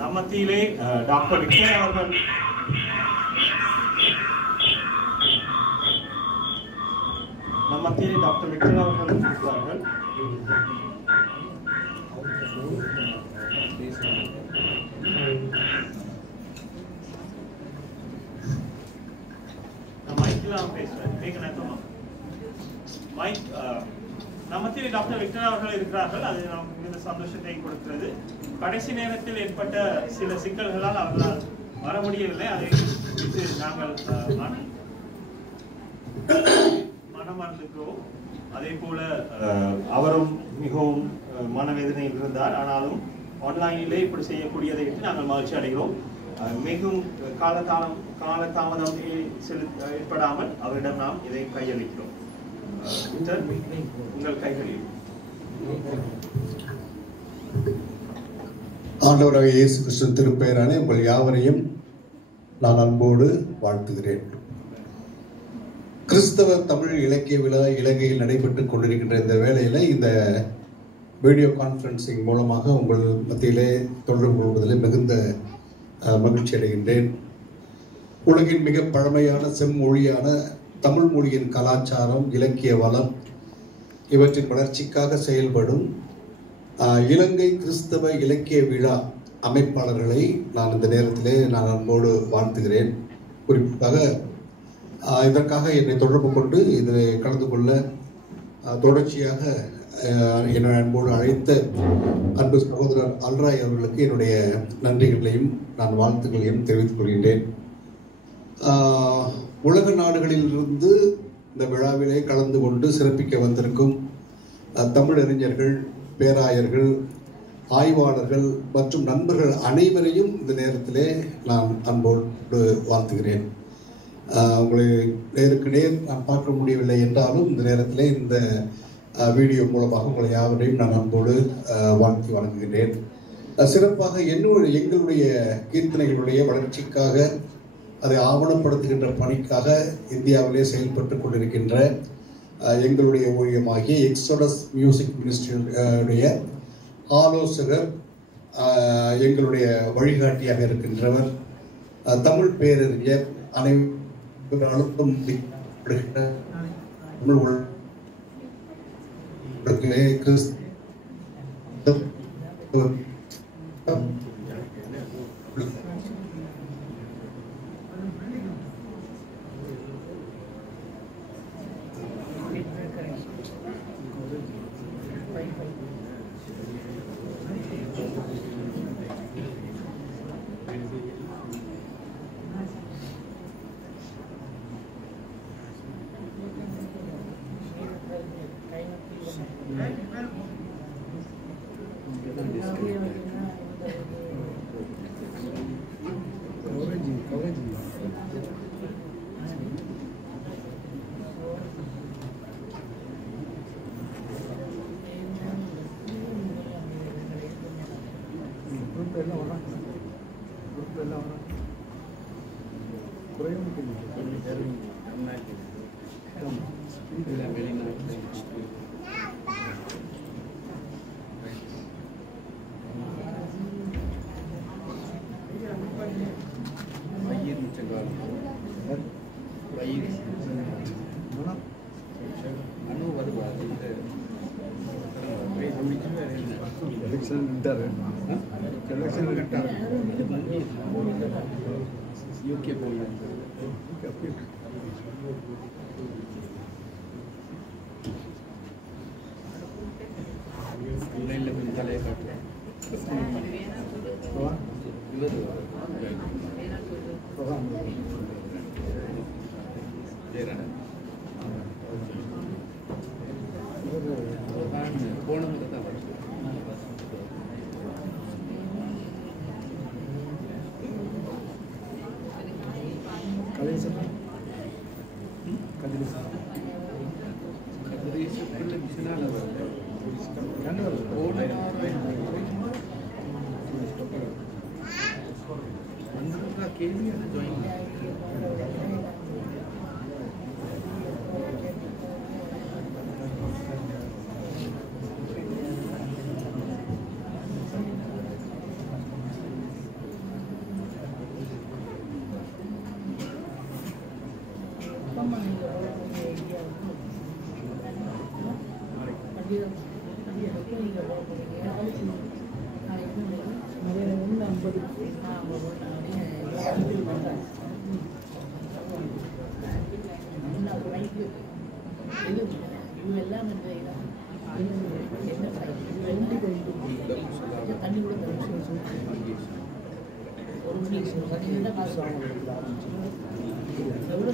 நம்மத்திலே doctor Victor அவர்கள் இருக்கிறார்கள். நம்மத்திலே doctor Victor அவர்கள் இருக்கிறார்கள். அது நமக்கு மிகுந்த சந்தோஷத்தை கொடுக்கிறது. கடைசி நேரத்தில் ஏற்பட்ட சில சிக்கல்களால் அவர்களால் வர முடியவில்லை. அதை நாங்கள் மனமறந்துக்கிறோம். அதே போல அவரும் மிகவும் மனவேதனையில் இருந்தார். ஆனாலும் ஆன்லைனிலே இப்படி செய்யக்கூடியதை விட்டு நாங்கள் மகிழ்ச்சி அடைகிறோம். மிகவும் காலதாமதம் ஏற்படாமல் அவரிடம் நாம் இதை கையளிக்கிறோம். உங்கள் கைகளில். ஆண்டவராக இயேசு கிறிஸ்து திருப்பெயரானே உங்கள் யாவரையும் நான் அன்போடு வாழ்த்துகிறேன். கிறிஸ்தவ தமிழ் இலக்கிய விழா இலங்கையில் நடைபெற்றுக் கொண்டிருக்கின்ற இந்த வேளையில் இந்த வீடியோ கான்ஃபரன்சிங் மூலமாக உங்கள் மத்தியிலே தொடர்பு கொள்வதில் மிகுந்த மகிழ்ச்சி அடைகின்றேன். உலகின் மிக பழமையான செம்மொழியான தமிழ் மொழியின் கலாச்சாரம், இலக்கிய வளம் இவற்றின் வளர்ச்சிக்காக செயல்படும் இலங்கை கிறிஸ்தவ இலக்கிய விழா அமைப்பாளர்களை நான் இந்த நேரத்திலே நான் அன்போடு வாழ்த்துகிறேன். குறிப்பாக இதற்காக என்னை தொடர்பு கொண்டு இதில் கலந்து கொள்ள தொடர்ச்சியாக என்னை அன்போடு அழைத்த அன்பு சகோதரர் அல்ராய் அவர்களுக்கு என்னுடைய நன்றிகளையும் நான் வாழ்த்துக்களையும் தெரிவித்துக் கொள்கின்றேன். உலக நாடுகளிலிருந்து இந்த விழாவிலே கலந்து கொண்டு சிறப்பிக்க வந்திருக்கும் தமிழறிஞர்கள், பேராயர்கள், ஆய்வாளர்கள் மற்றும் நண்பர்கள் அனைவரையும் இந்த நேரத்திலே நான் அன்போடு வாழ்த்துகிறேன். உங்களை நேருக்கு நேர் நான் பார்க்க முடியவில்லை என்றாலும் இந்த நேரத்திலே இந்த வீடியோ மூலமாக உங்களை யாவரையும் நான் அன்போடு வாழ்த்தி வணங்குகிறேன். சிறப்பாக எங்களுடைய கீர்த்தனைகளுடைய வளர்ச்சிக்காக அதை ஆவணப்படுத்துகின்ற பணிக்காக இந்தியாவிலே செயல்பட்டு கொண்டிருக்கின்ற எங்களுடைய ஊழியமாகிய எக்ஸோடஸ் மியூசிக் மினிஸ்ட்ரியுடைய ஆலோசகர், எங்களுடைய வழிகாட்டியாக இருக்கின்றவர், தமிழ் பேரறிஞர், அனைவரும் தண்ணி கூட ஒரு மணிக்கு சொல்லுங்க காசு எவ்வளோ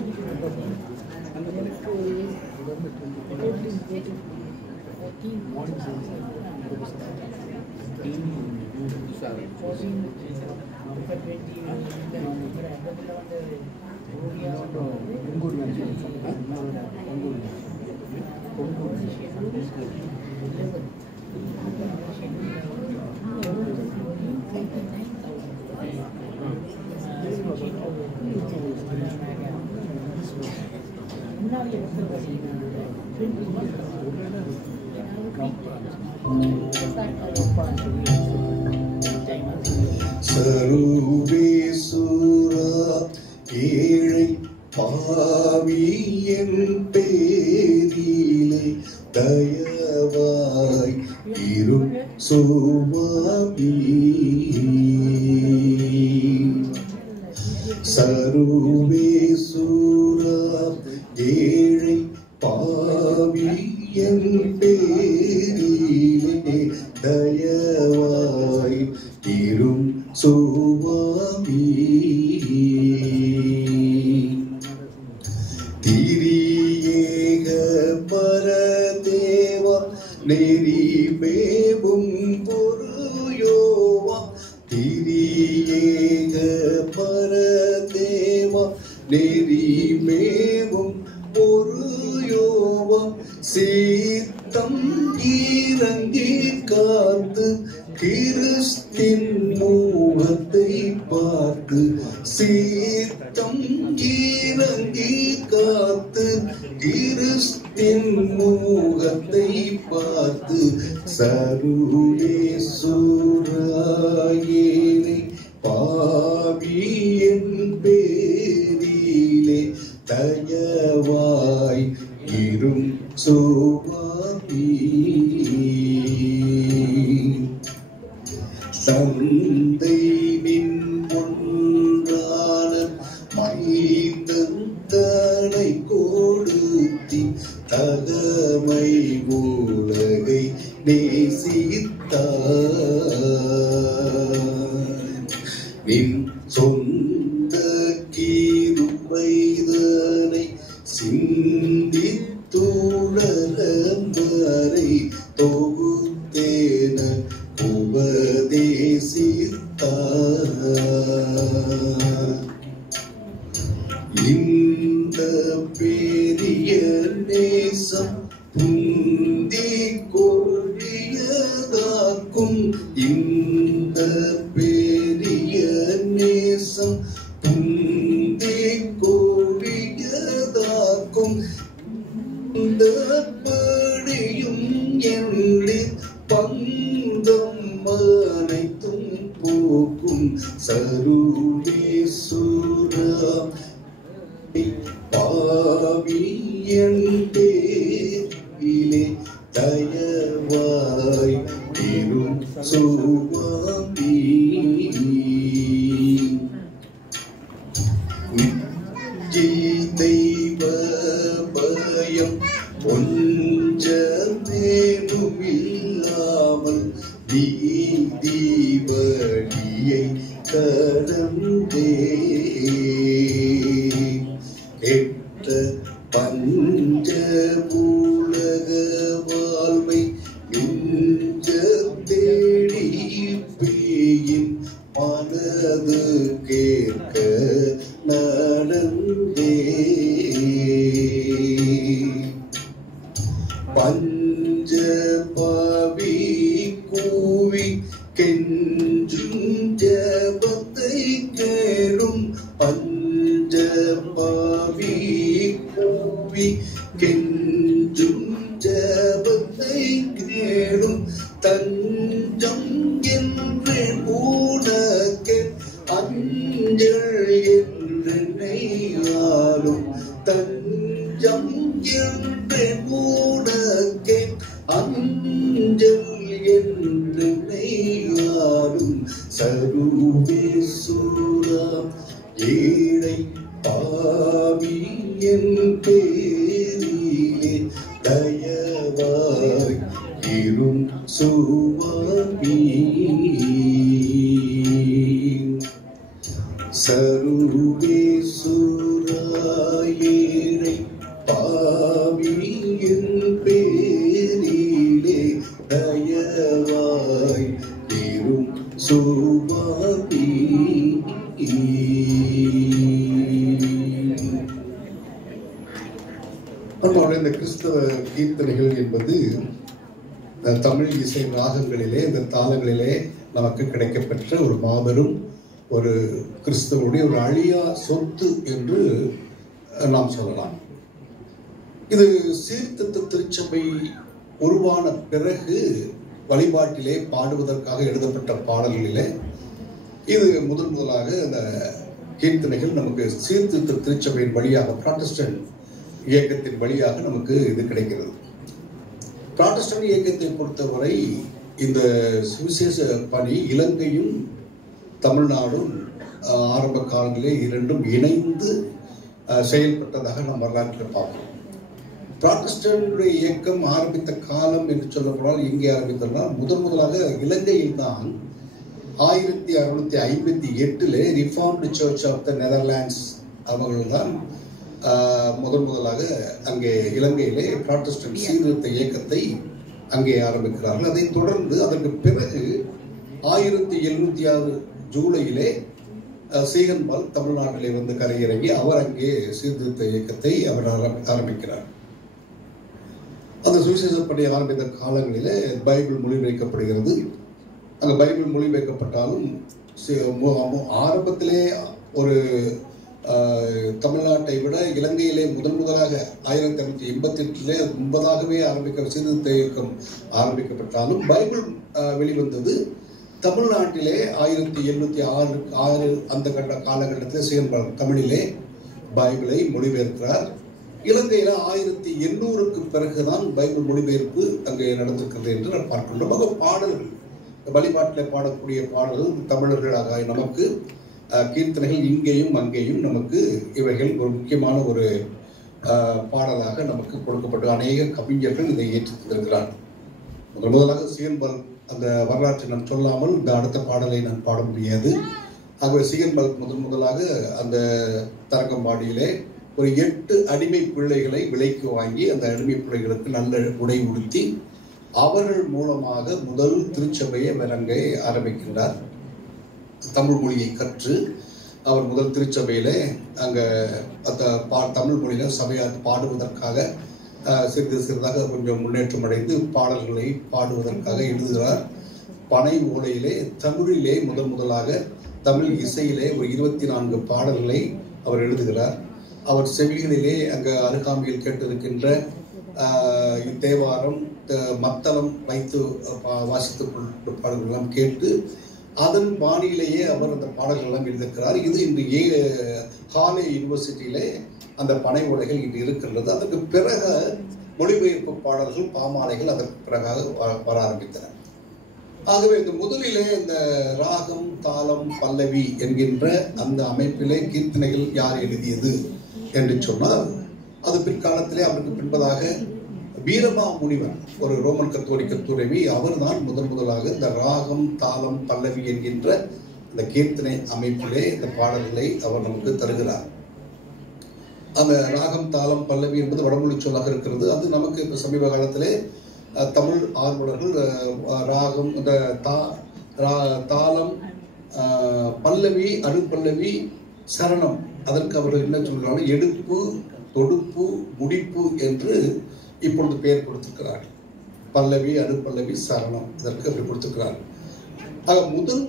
சர்வேசுரா ஏழை பாவியின் பேரிலே தயவாய் இரும் சுவாமி. சர்வேசுரா ஏழை பாவியின் பேரிலே தயவாய் இரும் சுவாமி. திரியேக பரதேவா நெறி மேவும் பொருயோவா. திரியேக பரதேவா நெறி மேவும் பொருயோவா. சீத்தம் இறங்கி காத்து கிறிஸ்தின் முகத்தை பார்த்து. சீத்தம் இறங்கி காத்து கிறிஸ்தின் முகத்தை பார்த்து. சர்வேசுராயேனை பாவியின் பேரிலே தயவாய் இரும் சுவாமி. தந்தை நின் ஒன்றான மைந்தன் தனை கொடுத்தி தகமை உலகை நேசித்தார். நின் சொந்த கீதுமைதனை சிந்தித்துணரம்பரை தொகுத்தேன உபதேசித்தார். இந்த பெரிய நேசம் புந்தி கொழியதாக்கும். இந்த பெரிய நேசம் புந்தி கொழியதாக்கும். இந்த படியும் எண்ணில் பந்தம் அனைத்தும் போக்கும். சர்வேசுரா பாவியின் பேரிலே தயவாய் இரும் சுவாமி. தெய்வ பயம் ஒன்றமேனுமில்லாமல் நீதி வழியை கடந்தே. எட்ட பஞ்ச உலக வாழ்வை மிஞ்ச தேடி பேயின் மனது கேட்க நடந்தே. பஞ்ச பாவி கூவி கெஞ்சும் ஜபத்தை கேளும். பஞ்ச பாவி கூவி கெஞ்சும் ஜபத்தை கேளும். தஞ்சம் என்று உனக்கே அஞ்சல் என்று ஆளும். தஞ்சம் என்று உனக்கே இரும் சுவாமி சர்வேசுராயேனை பாவியின் பேரிலே தயவாய் இரும் சுவாமி. இந்த கிறிஸ்தவ கீர்த்தனைகள் என்பது தமிழ் இசை ராகங்களிலே இந்த தாளங்களிலே நமக்கு கிடைக்கப்பெற்ற ஒரு மாபெரும் ஒரு கிறிஸ்தவனுடைய ஒரு அழியா சொத்து என்று நாம் சொல்லலாம். இது சீர்திருத்த திருச்சபை உருவான பிறகு வழிபாட்டிலே பாடுவதற்காக எழுதப்பட்ட பாடல்களிலே இது முதலாக இந்த கீர்த்தனைகள் நமக்கு சீர்திருத்த திருச்சபையின் வழியாக புராட்டஸ்டன்ட் இயக்கத்தின் வழியாக நமக்கு இது கிடைக்கிறது. புராட்டஸ்டன்ட் இயக்கத்தை பொறுத்தவரை இந்த சுவிசேஷ பணி இலங்கையும் தமிழ்நாடும் ஆரம்ப காலங்களிலே இரண்டும் இணைந்து செயல்பட்டதாக நாம் வரலாற்றில் பார்க்கிறோம். புராட்டஸ்டன்ட் இயக்கம் ஆரம்பித்த காலம் என்று சொல்லப்படால் எங்கே ஆரம்பித்தோம்னா முதலாக இலங்கையில் தான் 1658 reformed church of the Netherlands அவர்கள் தான் முதலாக அங்கே இலங்கையிலே புராட்டஸ்டன்ட் சீர்திருத்த இயக்கத்தை அங்கே ஆரம்பிக்கிறார்கள். அதை தொடர்ந்து அதற்கு பிறகு 1706 ஜூலையிலே சீகன்பால் தமிழ்நாட்டிலே வந்து கரையிறங்கி அவர் அங்கே சீர்திருத்த இயக்கத்தை அவர் ஆரம்பிக்கிறார். அந்த சுவிசேஷ பணி ஆரம்பித்த காலங்களிலே பைபிள் மொழிபெயர்க்கப்படுகிறது. அந்த பைபிள் மொழிபெயர்க்கப்பட்டாலும் ஆரம்பத்திலே ஒரு தமிழ்நாட்டை விட இலங்கையிலே முதலாக 1888 முன்பதாகவே சீர்திருத்த இயக்கம் ஆரம்பிக்கப்பட்டாலும் பைபிள் வெளிவந்தது தமிழ்நாட்டிலே 1706 அந்த காலகட்டத்தில் சீகன்பால் தமிழிலே பைபிளை மொழிபெயர்க்கிறார். இலங்கையில 1800க்கு பிறகுதான் பைபிள் மொழிபெயர்ப்பு அங்கே நடந்திருக்கிறது என்று நாம் பார்க்கின்றோம். பாடல்கள் வழிபாட்டில் பாடக்கூடிய பாடல்கள் தமிழர்களாக நமக்கு கீர்த்தனைகள் இங்கேயும் அங்கேயும் நமக்கு இவைகள் ஒரு முக்கியமான ஒரு பாடலாக நமக்கு கொடுக்கப்பட்ட அநேக கவிஞர்கள் இதை ஏற்றி தந்திருக்கிறார். முதலாக சீகன்பால் அந்த வரலாற்றை நான் சொல்லாமல் இந்த அடுத்த பாடலை நான் பாட முடியாது. ஆகவே சீகன்பால் முதலாக அந்த தரங்கம்பாடியிலே ஒரு 8 அடிமை பிள்ளைகளை விலைக்கு வாங்கி அந்த அடிமை பிள்ளைகளுக்கு நல்ல உடை உடுத்தி அவர்கள் மூலமாக முதல் திருச்சபையை அங்கே ஆரம்பிக்கின்றார். தமிழ் மொழியை கற்று அவர் முதல் திருச்சபையிலே அங்கே அந்த தமிழ் மொழியில சபையை பாடுவதற்காக சிறிதாக கொஞ்சம் முன்னேற்றம் அடைந்து பாடல்களை பாடுவதற்காக எழுதுகிறார். பனை ஓலையிலே தமிழிலே முதலாக தமிழ் இசையிலே ஒரு 24 பாடல்களை அவர் எழுதுகிறார். அவர் செவிகளிலே அங்கு அருகாமையில் கேட்டிருக்கின்ற தேவாரம் மத்தளம் வைத்து வாசித்து பாடல்களெல்லாம் கேட்டு அதன் பாணியிலேயே அவர் அந்த பாடல்கள் எல்லாம் எழுதியிருக்கிறார். இது இன்று ஹாலே யூனிவர்சிட்டியிலே அந்த பனை ஓலைகள் இன்று இருக்கின்றது. அதற்கு பிறகு மொழிபெயர்ப்பு பாடல்கள் பாமாலைகள் அதற்கு பிறகாக வர ஆரம்பித்தன. ஆகவே இந்த முதலிலே இந்த ராகம் தாளம் பல்லவி என்கின்ற அந்த அமைப்பிலே கீர்த்தனைகள் யார் எழுதியது என்று சொன்னால் அது பிற்காலத்திலே அவருக்கு பின்பதாக வீரமா முனிவர் ஒரு ரோமன் கத்தோலிக்க துறவி அவர் தான் முதலாக இந்த ராகம் தாளம் பல்லவி என்கின்ற இந்த கீர்த்தனை அமைப்பிலே இந்த பாடல்களை அவர் நமக்கு தருகிறார். அந்த ராகம் தாளம் பல்லவி என்பது வடமொழி சொல்லாக இருக்கிறது. அது நமக்கு இப்ப சமீப காலத்திலே தமிழ் ஆர்வலர்கள் ராகம் இந்த தாளம் பல்லவி அனுப்பல்லவி சரணம் அதற்கு அவர்கள் என்ன சொல்கிறார்கள் எடுப்பு தொடுப்பு முடிப்பு என்று இப்பொழுது பெயர் கொடுத்திருக்கிறார்கள். பல்லவி அனுப்பல்லவி சரணம் இதற்கு அப்படி கொடுத்திருக்கிறார்கள். ஆக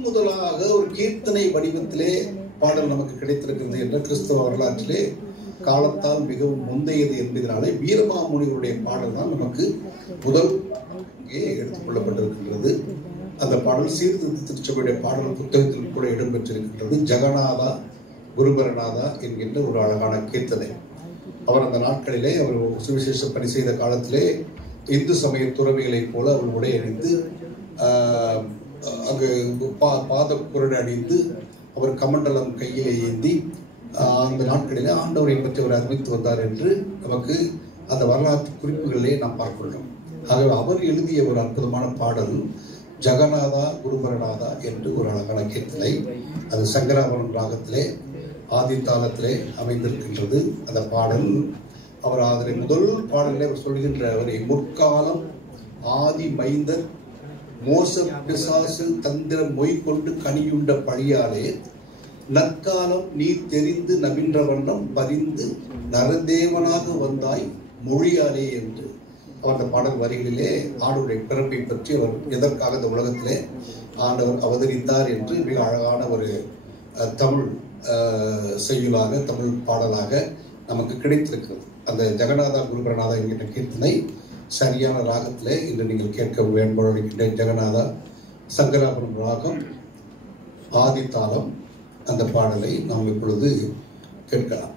முதலாக ஒரு கீர்த்தனை வடிவத்திலே பாடல் நமக்கு கிடைத்திருக்கிறது என்ற கிறிஸ்தவ வரலாற்றிலே காலத்தால் மிகவும் முந்தையது என்பதனாலே வீரமாமுனிவருடைய பாடல் தான் நமக்கு முதல் எடுத்துக் கொள்ளப்பட்டிருக்கின்றது. அந்த பாடல் சீர்திருத்த திருச்சபையுடைய பாடல் புத்தகத்தில் கூட இடம்பெற்றிருக்கின்றது. ஜெகநாதா குருபரநாதா என்கின்ற ஒரு அழகான கீர்த்தனை. அவர் அந்த நாட்களிலே அவர் சுவிசேஷ பணி செய்த காலத்திலே இந்து சமய துறவிகளைப் போல அவர் உடை அணிந்து அங்கு பாத குரடு அணிந்து அவர் கமண்டலம் கையிலே ஏந்தி அந்த நாட்களிலே ஆண்டவரை பற்றி அவர் அறிவித்து வந்தார் என்று நமக்கு அந்த வரலாற்று குறிப்புகளிலே நாம் பார்க்கிறோம். ஆகவே அவர் எழுதிய ஒரு அற்புதமான பாடல் ஜெகநாதா குருபரநாதா என்று ஒரு அழகான கீர்த்தனை. அது சங்கராபரணம் ராகத்திலே ஆதி தாளத்திலே அமைந்திருக்கின்றது அந்த பாடல். அவர் அதனை முதல் பாடலில் அவர் சொல்கின்ற அவரை முற்காலம் ஆதி மைந்தர் மோச பிசாசு தந்திர மொய் கொண்டு கனியுண்ட பழியாலே நற்காலம் நீ தெரிந்து நவின்ற வண்ணம் பரிந்து நரதேவனாக வந்தாய் மொழியாலே என்று அந்த பாடல் வரிகளிலே ஆண்டவருடைய பிறப்பை பற்றி அவர் எதற்காக இந்த உலகத்திலே ஆண்டவர் அவதரித்தார் என்று மிக அழகான ஒரு தமிழ் செய்யுளாக தமிழ் பாடலாக நமக்கு கிடைத்திருக்கிறது. அந்த ஜெகநாதா குருபரநாதா என்கின்ற கீர்த்தனை சரியான ராகத்திலே இன்று நீங்கள் கேட்க வேண்டுகின்ற ஜெகநாதா சங்கராபுரம் ராகம் ஆதி தாளம். அந்த பாடலை நாம் இப்பொழுது கேட்கலாம்.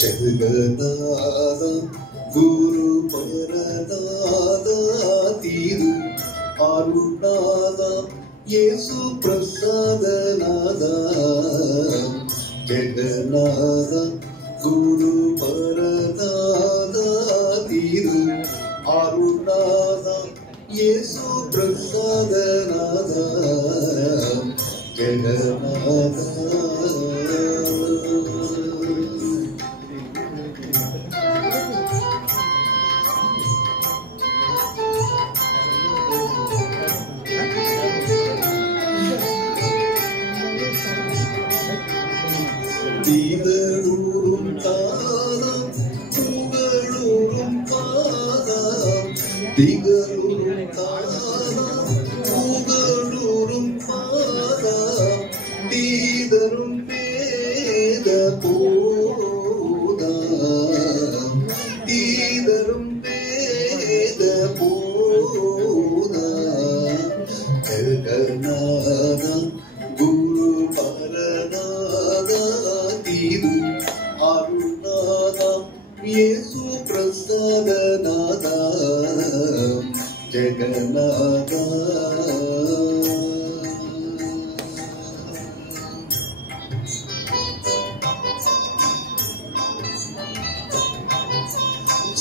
ஜெகநாதா குரு பரநாதா தீரு அருணாதா இயேசு பிரசாதநாதா. ஜெகநாதா குரு பரநாதா தீரு அருணாதா இயேசு பிரசாதநாதா. ஜெகநாதா திகழூரும் காலம் புகழூரும் பாதம் திகழூரும் காலம் புகழூரும் பாதம் தீதரும் வேத போதம் தீதரும் வேத போதம். ஜெகநாதா குரு பரநாதா தீரு அருணாதா இயேசு பிரசாதநாதா. ஜெகநாதா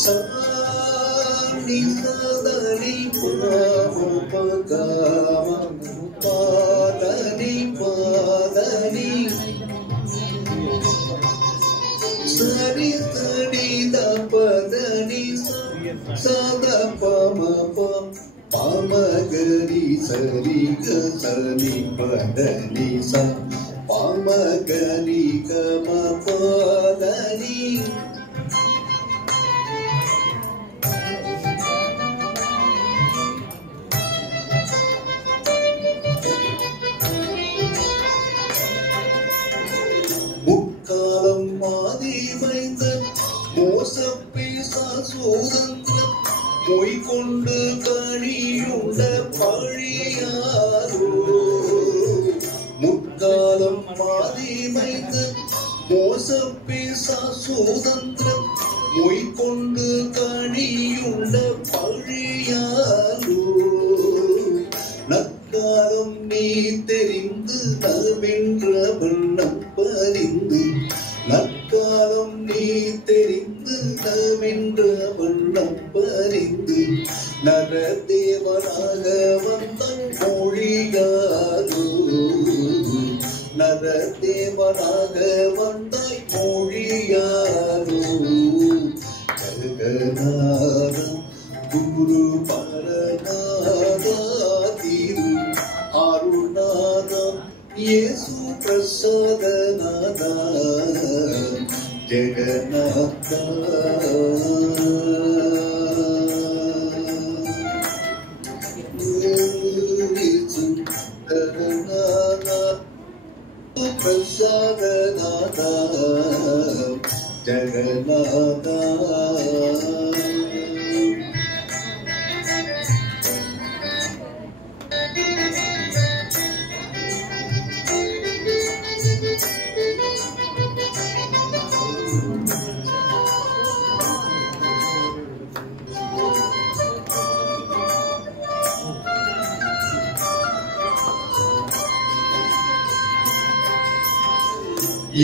சாணி சதனி பாமபகாம பாதனி பாதனி சரி சரி தபதனி சத பம பம் பமகரி சரி கசனி பதனி ச பமகரி கம பதனி. முக்காலம் மாதி வைந்த மோச பிசாசூதந்திர மொய் கொண்டு கனியுண்ட பழியாரோ. முக்காலம் மாதி வைந்த மோச பிசாசூதந்திர மொய் கொண்டு கனியுண்ட பழியாரோ. நற்காலம் நீ தெரிந்து நல்வென்ற வண்ணம் பரிந்து நற்காலம் நீ தெரிந்து நல்வென்ற வண்ணம் பரிந்து நரதேவனாக வந்தாய் மொழியாரோ. நரதேவனாக வந்தாய் மொழியாரோ. ஜெகநாதா குரு பரநாதா தீரு அருணாதா இயேசு பிரசாதநாதா. ஜெகநாதா சுந்தரநாதா பிரசாதநாதா. ஜெகநாதா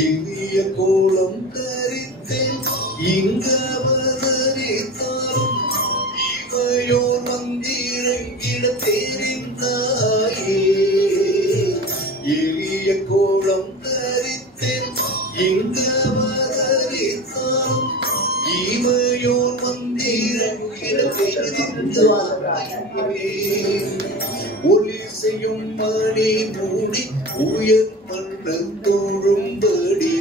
எளிய கோலம் தரித்தேன் இங்கவதரித்தாலும் இவையோர் வந்திறங்கிட தெரிந்தாயே. எளிய கோலம் தரித்தேன் இங்கவதரித்தாலும் இவையோர் வந்திறங்கிட தெரிந்தாயே. ஒளி செய்யும் மணி மூடி உயர் மன்ற தோழும்படி,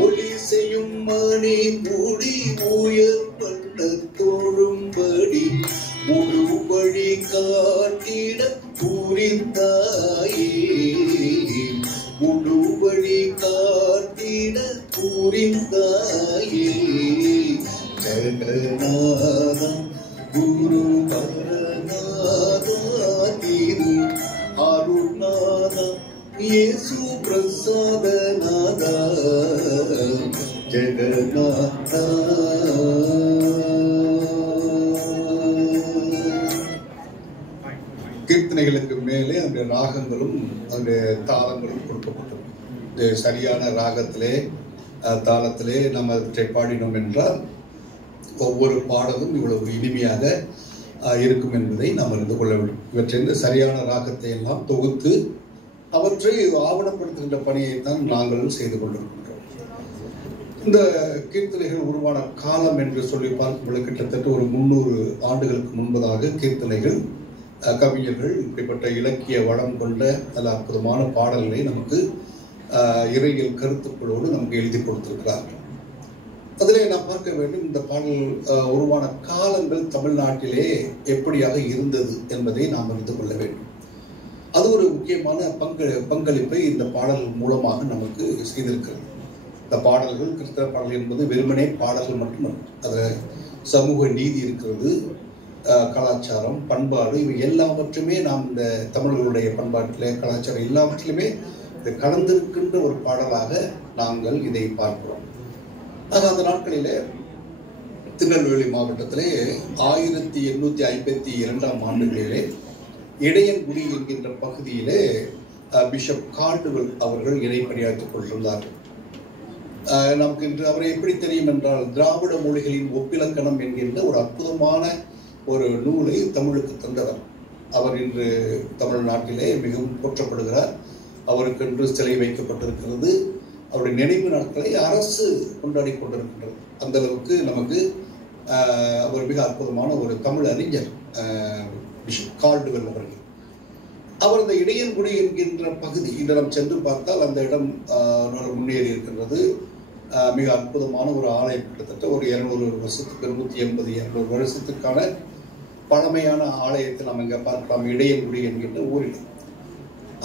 ஒளி செய்யும் மணி மூடி உயர் மன்ற தோழும்படி, ஒரு வழி காட்டிட புரிந்தாயே. ஒரு வழி காட்டிட புரிந்தாயே. ஜெகநாதம் குரு பரநாதாதிரு அருணாதா இயேசு பிரசாதநாதா ஜெகநாதா. கீர்த்தனைகளுக்கு மேலே அந்த ராகங்களும் அந்த தாளங்களும் கொடுக்கப்பட்டிருக்கும். சரியான ராகத்திலே தாளத்திலே நாம் அவற்றை பாடினோம் என்றால் ஒவ்வொரு பாடலும் இவ்வளவு இனிமையாக இருக்கும் என்பதை நாம் அறிந்து கொள்ள வேண்டும். இவற்றிலிருந்து சரியான ராகத்தை எல்லாம் தொகுத்து அவற்றை ஆவணப்படுத்துகின்ற பணியைத்தான் நாங்களும் செய்து கொண்டிருக்கின்றோம். இந்த கீர்த்தனைகள் உருவான காலம் என்று சொல்லி பார்க்கும்போது கிட்டத்தட்ட ஒரு 300 ஆண்டுகளுக்கு முன்பதாக கீர்த்தனைகள் கவிஞர்கள் இப்படிப்பட்ட இலக்கிய வளம் கொண்ட நல்ல அற்புதமான பாடல்களை நமக்கு இறையியல் கருத்துக்களோடு நமக்கு எழுதி கொடுத்திருக்கிறார்கள். அதிலே நாம் பார்க்க வேண்டும் இந்த பாடல் உருவான காலங்கள் தமிழ்நாட்டிலே எப்படியாக இருந்தது என்பதை நாம் அறிந்து கொள்ள வேண்டும். அது ஒரு முக்கியமான பங்களிப்பை இந்த பாடல் மூலமாக நமக்கு செய்திருக்கிறது. இந்த பாடல்கள் கிறிஸ்தவ பாடல் என்பது வெறுமனே பாடல்கள் மட்டுமல்ல, அதில் சமூக நீதி இருக்கிறது, கலாச்சாரம், பண்பாடு, இவை எல்லாவற்றுமே நாம் இந்த தமிழர்களுடைய பண்பாட்டிலே கலாச்சாரம் எல்லாவற்றிலுமே இது கலந்திருக்கின்ற ஒரு பாடலாக நாங்கள் இதை பார்க்கிறோம். ஆக அந்த நாட்களிலே திருநெல்வேலி மாவட்டத்திலே 1852ஆம் ஆண்டுகளிலே இடையன்குடி என்கின்ற பகுதியிலே பிஷப் கால்டுவெல் அவர்கள் இறைப்பணியாற்றிக் கொண்டிருந்தார்கள். நமக்கு இன்று அவரை எப்படி தெரியும் என்றால் திராவிட மொழிகளின் ஒப்பிலக்கணம் என்கின்ற ஒரு அற்புதமான ஒரு நூலை தமிழுக்கு தந்தவர். அவர் இன்று தமிழ்நாட்டிலே மிகவும் போற்றப்படுகிறார். அவருக்கென்று சிலை வைக்கப்பட்டிருக்கிறது. அவருடைய நினைவு நாட்களை அரசு கொண்டாடி கொண்டிருக்கின்றது. அந்த அளவுக்கு நமக்கு அவர் மிக அற்புதமான ஒரு தமிழ் அறிஞர் பிஷப் கால்டுவெல் அவர்கள். அவர் இந்த இடையன்குடி என்கின்ற பகுதி இன்று நாம் சென்று பார்த்தால் அந்த இடம் முன்னேறி இருக்கின்றது. மிக அற்புதமான ஒரு ஆலயம், கிட்டத்தட்ட ஒரு 200 வருஷத்துக்கு 180-200 வருஷத்துக்கான பழமையான ஆலயத்தை நாம் இங்கே பார்க்கலாம். இடையன்குடி என்கின்ற ஊரில்,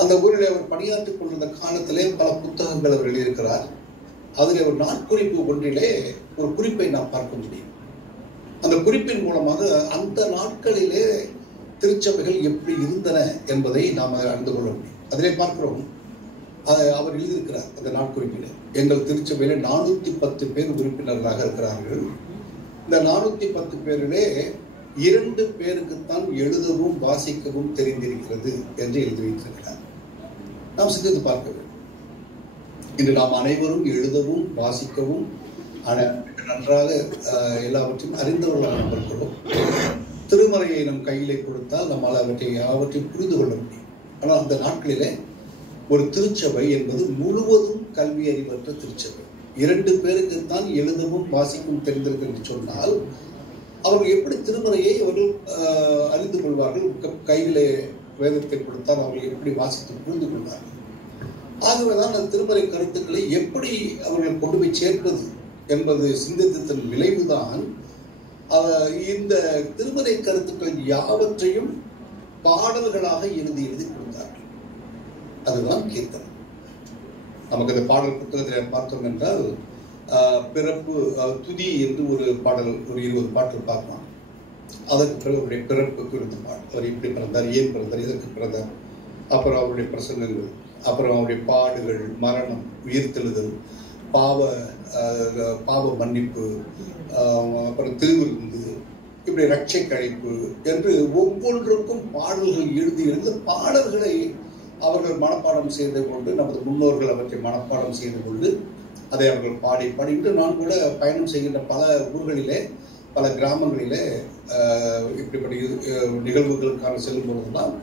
அந்த ஊரில் அவர் பணியாற்றிக் கொண்டிருந்த காலத்திலே பல புத்தகங்கள் அவர் எழுதியிருக்கிறார். அதில் ஒரு நாட்குறிப்பு ஒன்றிலே ஒரு குறிப்பை நாம் பார்க்க முடியும். அந்த குறிப்பின் மூலமாக அந்த நாட்களிலே திருச்சபைகள் எப்படி இருந்தன என்பதை நாம் அறிந்து கொள்ள முடியும். அதிலே பார்க்கிறோம், அவர் எழுதியிருக்கிறார் அந்த நாட்குறிப்பில், எங்கள் திருச்சபையில 410 பேர் உறுப்பினர்களாக இருக்கிறார்கள். இந்த 410 பேரிலே 2 பேருக்குத்தான் எழுதவும் வாசிக்கவும் தெரிந்திருக்கிறது என்று எழுதி வைத்திருக்கிறார். நாம் சிந்தித்து பார்க்க வேண்டும். இன்று நாம் அனைவரும் எழுதவும் வாசிக்கவும் நன்றாக எல்லாவற்றையும் அறிந்தவர்களாக நாம் இருக்கிறோம். திருமறையை நம் கையிலே கொடுத்தால் நம்மால் அவற்றையும் புரிந்து கொள்ள முடியும். ஆனால் அந்த நாட்களிலே ஒரு திருச்சபை என்பது முழுவதும் கல்வி அறிவற்ற திருச்சபை. 2 பேருக்குத்தான் எழுதவும் வாசிக்கவும் தெரிந்திருக்கு என்று சொன்னால் அவர்கள் எப்படி திருமறையை அவர்கள் அறிந்து கொள்வார்கள்? கையிலே வேதத்தை கொடுத்தால் அவர்கள் எப்படி வாசித்து புரிந்து கொள்வார்கள்? ஆகவேதான் அந்த திருமறை கருத்துக்களை எப்படி அவர்கள் கொண்டு போய் சேர்ப்பது என்பது சிந்தித்ததன் விளைவுதான் இந்த திருமறை கருத்துக்கள் யாவற்றையும் பாடல்களாக எழுதி கொடுத்தார்கள். அதுதான் கீர்த்தனை. நமக்கு அந்த பாடல் புத்தகத்தில் பார்த்தோம் என்றால் பிறப்பு துதி என்று ஒரு பாடல், ஒரு 20 பாட்டு பார்க்கலாம். அதற்கு பிறகு அவருடைய பிறப்பு குறித்த பாடல், அவர் எப்படி பிறந்தார், ஏன் பிறந்தார், எதற்கு பிறந்தார், அப்புறம் அவருடைய பிரசங்கங்கள், அப்புறம் அவருடைய பாடுகள், மரணம், உயிர்த்தெழுதல், பாவ மன்னிப்பு, அப்புறம் திருவிருந்து, இப்படி ரட்சை கழிப்பு என்று ஒவ்வொன்றுக்கும் பாடல்கள் எழுதி பாடல்களை அவர்கள் மனப்பாடம் செய்து கொண்டு, நமது முன்னோர்கள் அவற்றை மனப்பாடம் செய்து கொண்டு அதை அவர்கள் பாடிவிட்டு நான் கூட பயணம் செய்கின்ற பல ஊர்களிலே, பல கிராமங்களிலே இப்படிப்பட்ட நிகழ்வுகளுக்கான செல்லும் பொழுதுதான்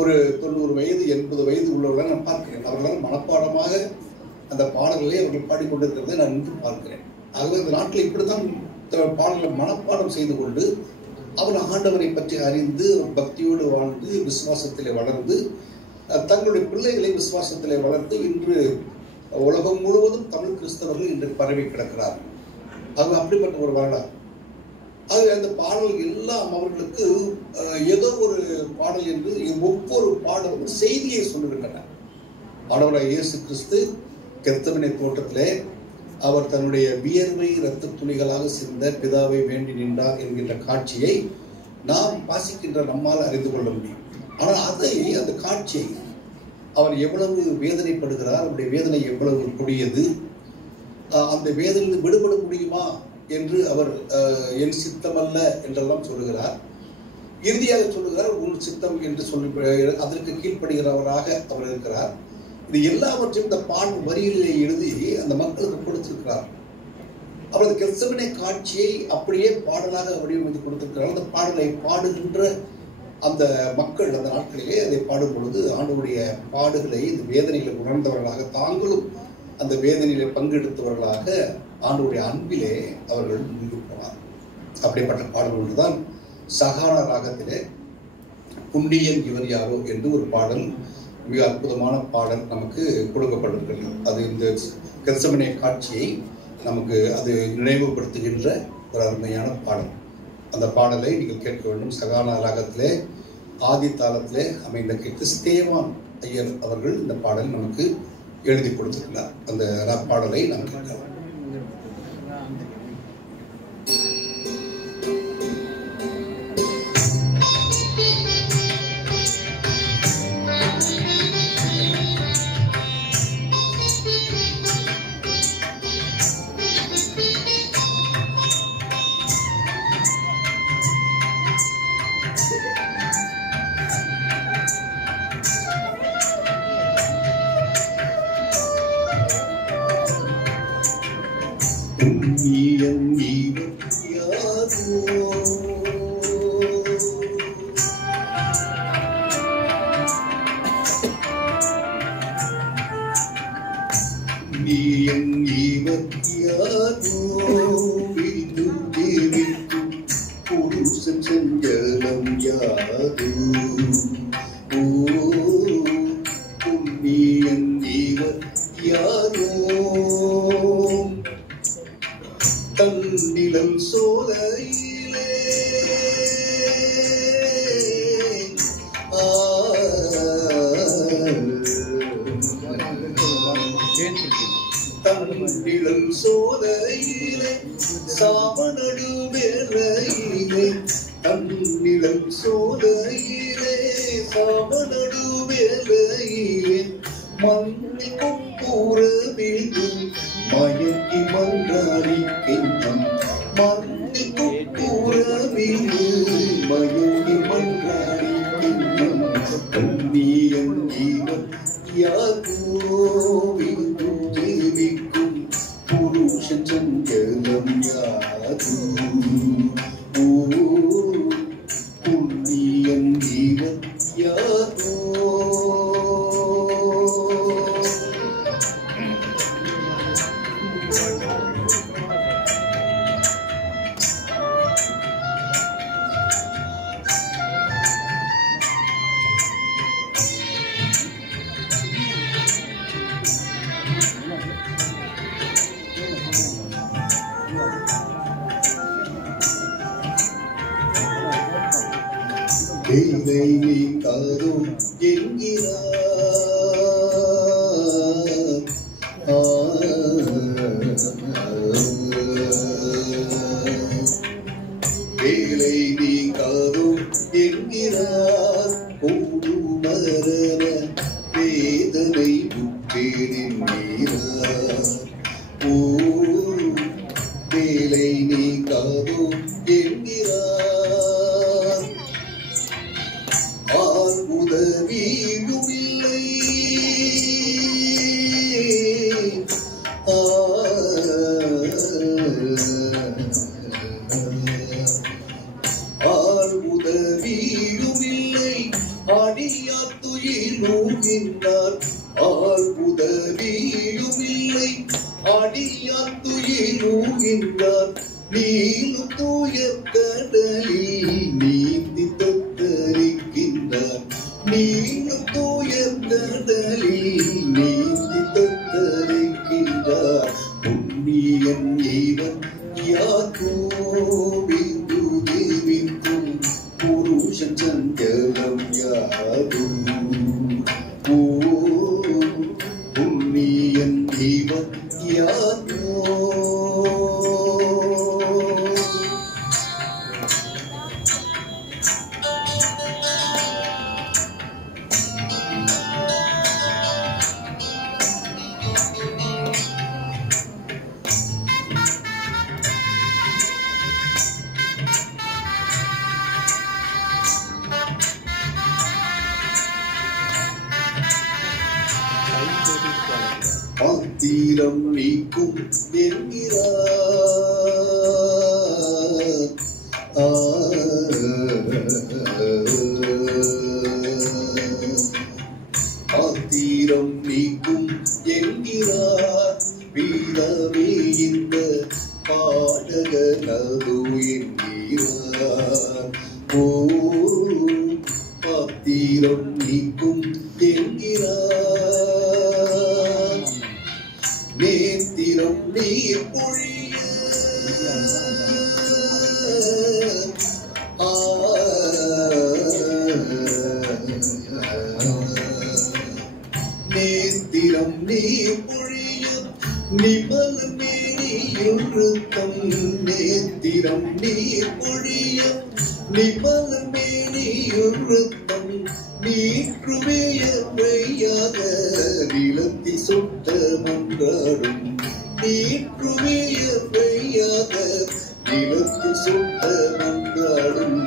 ஒரு 90 வயது 80 வயது உள்ளவர்களை நான் பார்க்கிறேன். அவர்களால் மனப்பாடமாக அந்த பாடல்களை அவர்கள் பாடிக்கொண்டிருக்கிறதை நான் இன்று பார்க்கிறேன். ஆகவே இந்த நாட்டில் இப்படித்தான் பாடல்களை மனப்பாடம் செய்து கொண்டு அவர் ஆண்டவரை பற்றி அறிந்து பக்தியோடு வாழ்ந்து விசுவாசத்திலே வளர்ந்து தங்களுடைய பிள்ளைகளை விசுவாசத்திலே வளர்த்து இன்று உலகம் முழுவதும் தமிழ் கிறிஸ்தவர்கள் இன்று பரவி கிடக்கிறார்கள். அது அப்படிப்பட்ட ஒரு வரலாறு. ஆகவே அந்த பாடல் எல்லாம் அவர்களுக்கு ஏதோ ஒரு பாடல் என்று ஒவ்வொரு பாடலும் செய்தியை சொல்லுகின்றன. ஆண்டவராகிய இயேசு கிறிஸ்து கெத்செமனே தோட்டத்திலே அவர் தன்னுடைய வியர்வை இரத்த துளிகளாக சிந்த பிதாவை வேண்டி நின்றார் என்கின்ற காட்சியை நாம் வாசிக்கின்ற நம்மால் அறிந்து கொள்ள முடியும். ஆனால் அந்த காட்சியை அவர் எவ்வளவு வேதனைப்படுகிறார், அவருடைய வேதனை எவ்வளவு கொடியது, அந்த வேதனையில் விடுபட முடியுமா என்று அவர் என் சித்தமல்ல என்றெல்லாம் சொல்லுகிறார். இறுதியாக சொல்லுகிறார் உன் சித்தம் என்று சொல்லி அதற்கு கீழ்ப்படுகிறவராக அவர் இருக்கிறார். இது எல்லாவற்றையும் இந்த பாடல் வரிகளிலே எழுதி அந்த மக்களுக்கு கொடுத்திருக்கிறார். அவர் கெத்செமனே காட்சியை அப்படியே பாடலாக வடிவமைத்து கொடுத்திருக்கிறார். அந்த பாடலை பாடுகின்ற அந்த மக்கள் அந்த நாட்களிலே அதை பாடும் பொழுது ஆண்டவருடைய பாடுகளை இந்த வேதனைகளை உணர்ந்தவர்களாக, தாங்களும் அந்த வேதனையிலே பங்கெடுத்தவர்களாக ஆண்டவருடைய அன்பிலே அவர்கள் முன்பு போனார். அப்படிப்பட்ட பாடல் ஒன்றுதான் சகானா ராகத்திலே புண்ணியன் இவர் யாரோ என்று ஒரு பாடல், மிக அற்புதமான பாடல் நமக்கு கொடுக்கப்பட்டிருக்கிறது. அது இந்த கெத்செமனே காட்சியை நமக்கு அது நினைவுபடுத்துகின்ற ஒரு அருமையான பாடல். அந்த பாடலை நீங்கள் கேட்க வேண்டும். சகானா ராகத்திலே ஆதி தாளத்திலே அமைந்த கிறிஸ்தேவான் ஐயர் அவர்கள் இந்த பாடல் நமக்கு எழுதி கொடுத்திருக்கிறார். அந்த பாடலை நாம் கேட்கலாம். உதவியும் இல்லை என்றார் ஆள் உதவியும் இல்லை அடியார் துயிலுகின்றார் நீளும் தூய கடலில் நீந்தி தத்தரிக்கின்றார் நீளும் தூய கடலில் நீந்தி தத்தரிக்கின்றார் புண்ணியன் இவன் யாக்கோபின் துதிவிக்கும் புருஷன் சஞ்சலம் யாதும் புண்ணியன் இவன் யாக்கோ ஆத்திரம் நீக்கும் என்கிறார் ஆத்திரம் நீக்கும் என்கிறார் வீரவே இந்த பாடகனது என்கிறார் ஓ ஆத்திரம் நீக்கும் என்கிறார் நேத்திரம் நீர் பொழிய நேத்திரம் நீர் பொழிய நிமல மேனியுருத்தம் நேத்திரம் நீர் பொழிய நிமல மேனியுருத்தம் நீற்றுமையாக நிலத்தில் சுட்ட மன்றாடும் நீற்றுமையாக நிலத்தில் சுட்ட மன்றாடும்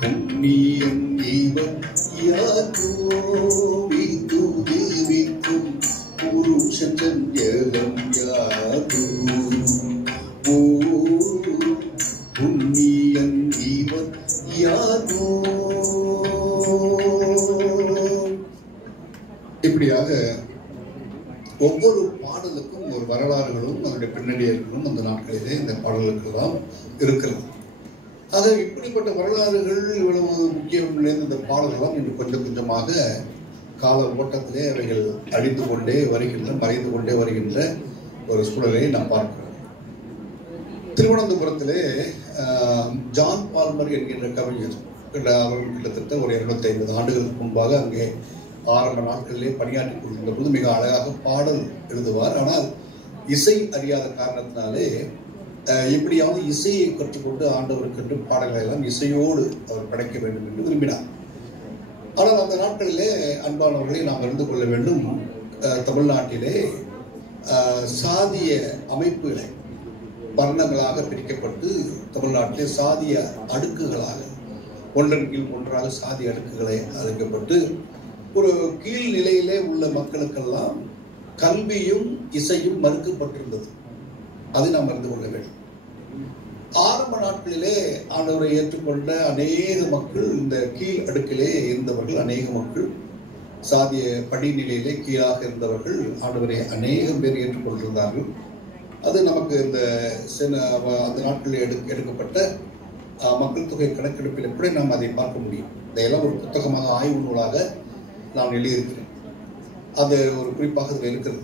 புண்ணியன் இவன் யாதோவிக்கும் புருஷன் சஞ்சலம் யாதோ புண்ணியன் இவன் யாதோ. இப்படியாக ஒவ்வொரு பாடலுக்கும் ஒரு வரலாறுகளும் அதனுடைய பின்னணியர்களும் அந்த நாட்களிலே இந்த பாடல்களுக்கெல்லாம் இருக்கிறது. ஆக இப்படிப்பட்ட வரலாறுகள் இவ்வளவு முக்கியம் நிறைந்த இந்த பாடல்களாம் இன்று கொஞ்சம் கொஞ்சமாக கால ஓட்டத்திலே அவைகள் அழிந்து கொண்டே வருகின்ற மறைந்து கொண்டே வருகின்ற ஒரு சூழலை நாம் பார்க்கிறோம். திருவனந்தபுரத்திலே ஜான் பால்மர் என்கின்ற கவிஞர் அவர்கள் கிட்டத்தட்ட ஒரு 250 ஆண்டுகளுக்கு முன்பாக அங்கே ஆரம்ப நாட்களிலே பணியாற்றி கொண்டிருந்த போது மிக அழகாக பாடல் எழுதுவார். ஆனால் இசை அறியாத காரணத்தினாலே எப்படியாவது இசையை கற்றுக்கொண்டு ஆண்டவருக்கு என்று பாடல்களை எல்லாம் இசையோடு அவர் படைக்க வேண்டும் என்று விரும்பினார். ஆனால் அந்த நாட்களிலே அன்பானவர்களை நாம் அறிந்து கொள்ள வேண்டும், தமிழ்நாட்டிலே சாதிய அமைப்புகளை வர்ணங்களாக பிரிக்கப்பட்டு தமிழ்நாட்டிலே சாதிய அடுக்குகளாக ஒன்றன் கீழ் ஒன்றாக சாதி அடுக்குகளை அழைக்கப்பட்டு ஒரு கீழ் நிலையிலே உள்ள மக்களுக்கெல்லாம் கல்வியும் இசையும் மறுக்கப்பட்டிருந்தது. அதை நாம் அறிந்து கொள்ள வேண்டும். ஆரம்ப நாட்களிலே ஆண்டவரை ஏற்றுக்கொண்ட அநேக மக்கள், இந்த கீழ் அடுக்கிலே இருந்தவர்கள் அநேக மக்கள், சாதிய படிநிலையிலே கீழாக இருந்தவர்கள் ஆண்டவரை அநேகம் பேர் ஏற்றுக்கொண்டிருந்தார்கள். அது நமக்கு இந்த அந்த நாட்களில் எடுக்கப்பட்ட மக்கள் தொகை கணக்கெடுப்பில் கூட நாம் அதை பார்க்க முடியும். இதையெல்லாம் ஒரு புத்தகமாக ஆய்வு நூலாக நான் எழுதியிருக்கிறேன். அது ஒரு குறிப்பாக அதில் இருக்கிறது.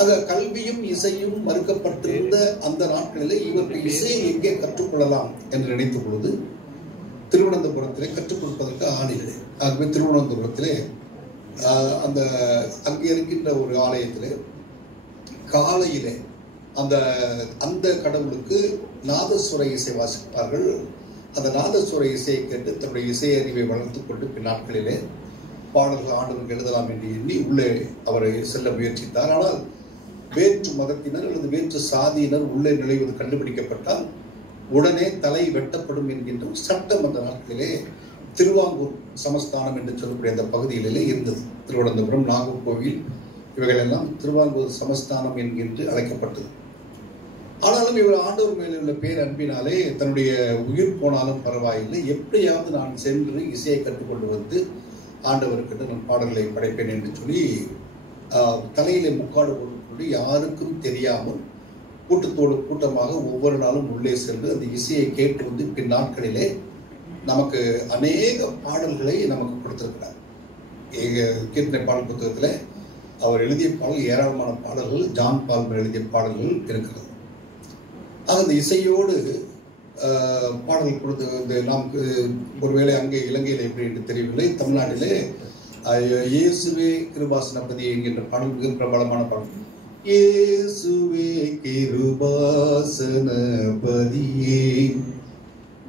ஆக கல்வியும் இசையும் மறுக்கப்பட்டிருந்த அந்த நாட்களிலே இவர்கள் இசையை எங்கே கற்றுக்கொள்ளலாம் என்று நினைத்த பொழுது திருவனந்தபுரத்திலே கற்றுக் கொடுப்பதற்கு ஆணைகள். ஆகவே திருவனந்தபுரத்திலே அந்த அங்கே இருக்கின்ற ஒரு ஆலயத்திலே காலையிலே அந்த கடவுளுக்கு நாதஸ்வர இசை வாசிப்பார்கள். அந்த நாதஸ்வர இசையை கேட்டு தன்னுடைய இசை அறிவை வளர்த்துக் கொண்டு பின்னாட்களிலே பாடல்கள் ஆண்டவருக்கு எழுதலாம் என்று எண்ணி உள்ளே அவரை செல்ல முயற்சித்தார். ஆனால் வேற்று மதத்தினர் அல்லது வேற்று சாதியினர் உள்ளே நுழைவது கண்டுபிடிக்கப்பட்டால் உடனே தலை வெட்டப்படும் என்கின்ற சட்டம் அந்த நாட்களிலே திருவாங்கூர் சமஸ்தானம் என்று சொல்லக்கூடிய அந்த பகுதிகளிலே இருந்தது. திருவனந்தபுரம், நாகர்கோவில் இவைகள் எல்லாம் திருவாங்கூர் சமஸ்தானம் என்கின்று அழைக்கப்பட்டது. ஆனாலும் இவர் ஆண்டவர் மேலே உள்ள பேர் அன்பினாலே தன்னுடைய உயிர் போனாலும் பரவாயில்லை, எப்படியாவது நான் சென்று இசையை கற்றுக்கொண்டு வந்து ஆண்டவருக்கு நான் பாடல்களை படைப்பேன் என்று சொல்லி தலையிலே முக்காடு போட்டுக்கொண்டு யாருக்கும் தெரியாமல் கூட்டத்தோடு கூட்டமாக ஒவ்வொரு நாளும் உள்ளே சென்று அந்த இசையை கேட்டு வந்து பின் நாட்களிலே நமக்கு அநேக பாடல்களை நமக்கு கொடுத்திருக்கிறார். கீர்த்தனை பாடல் புத்தகத்தில் அவர் எழுதிய பாடல் ஏராளமான பாடல்கள், ஜான் பால்மர் எழுதிய பாடல்கள் இருக்கிறது. அந்த இசையோடு பாடல் கொடுத்து இந்த நமக்கு ஒருவேளை அங்கே இலங்கையில் எப்படி என்று தெரியவில்லை, தமிழ்நாட்டிலே இயேசுவே கிருபாசனபதி என்கின்ற பாடல் மிக பிரபலமான பாடல். இயேசுவே கிருபாசனபதியே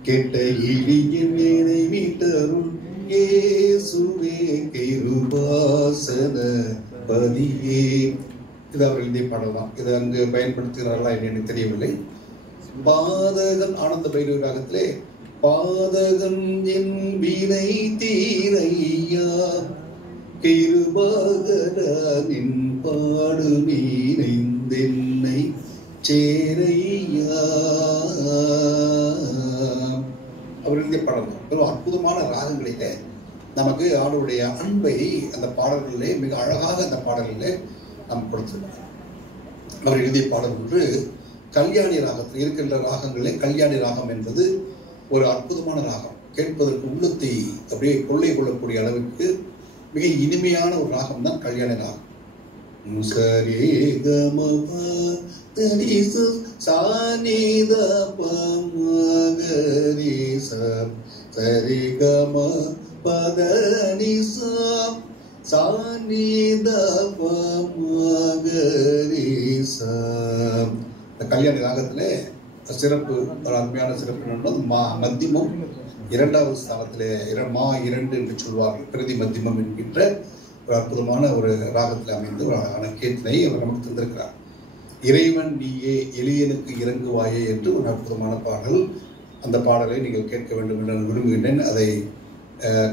கெட்ட இழியனை மீட்டருள், இயேசுவே கிருபாசனபதியே. இது அவர் எழுதிய பாடல் தான். இது அங்கு பயன்படுத்துகிறார்களா என்று தெரியவில்லை. பாதகன் ஆனந்த பைரவி ராகத்திலே பாதகன் என் வினை தீரையா கிருபாகரனின் பாடு நீனைந்தென்னை சேரையா. அவர் எழுதிய பாடல் தான். அற்புதமான ராகங்களிலே நமக்கு ஆண்டவருடைய அன்பை அந்த பாடல்களிலே மிக அழகாக அந்த பாடல்களிலே நாம் கொடுத்திருக்கிறார். அவர் எழுதிய பாடல் ஒன்று கல்யாணி ராகத்தில் இருக்கின்ற ராகங்களே கல்யாணி ராகம் என்பது ஒரு அற்புதமான ராகம். கேட்பதற்கு உள்ளத்தை அப்படியே கொள்ளை கொள்ளக்கூடிய அளவுக்கு மிக இனிமையான ஒரு ராகம் தான் கல்யாணி ராகம். இந்த கல்யாணி ராகத்துல சிறப்பு, அருமையான சிறப்பு மத்தியமும் இரண்டாவது ஸ்தானத்திலே மா 2 என்று சொல்வார்கள். பிரதி மத்தியமம் என்கின்ற ஒரு அற்புதமான ஒரு ராகத்தில் அமைந்து ஒரு அழகான கீர்த்தனை அவர் நமக்கு தந்திருக்கிறார். இறைவன் நீயே எளியனுக்கு இறங்குவாயே என்று ஒரு அற்புதமான பாடல். அந்த பாடலை நீங்கள் கேட்க வேண்டும் என்று நான் விரும்புகின்றேன். அதை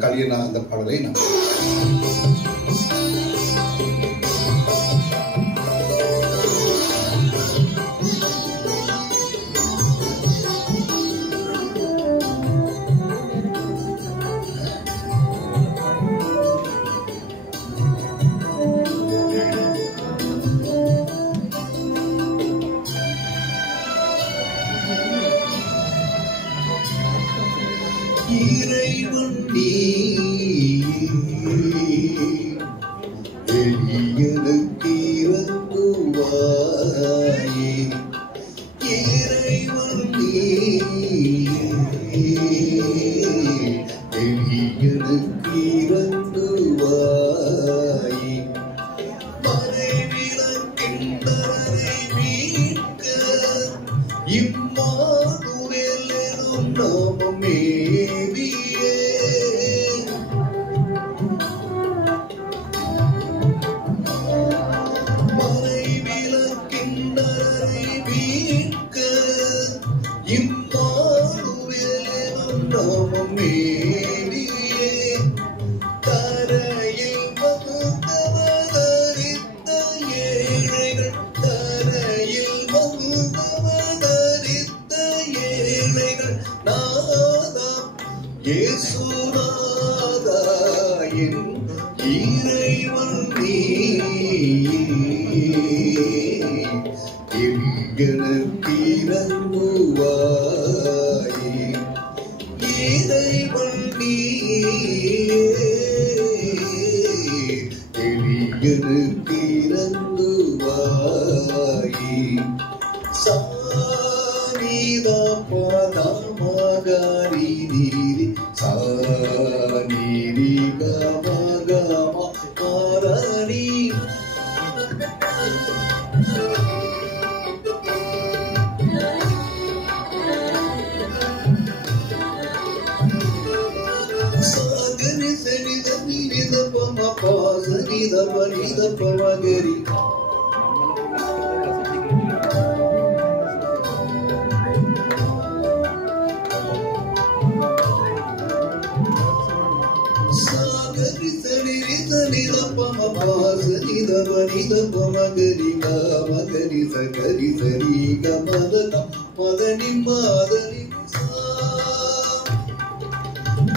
கல்யாண அந்த பாடலை நான்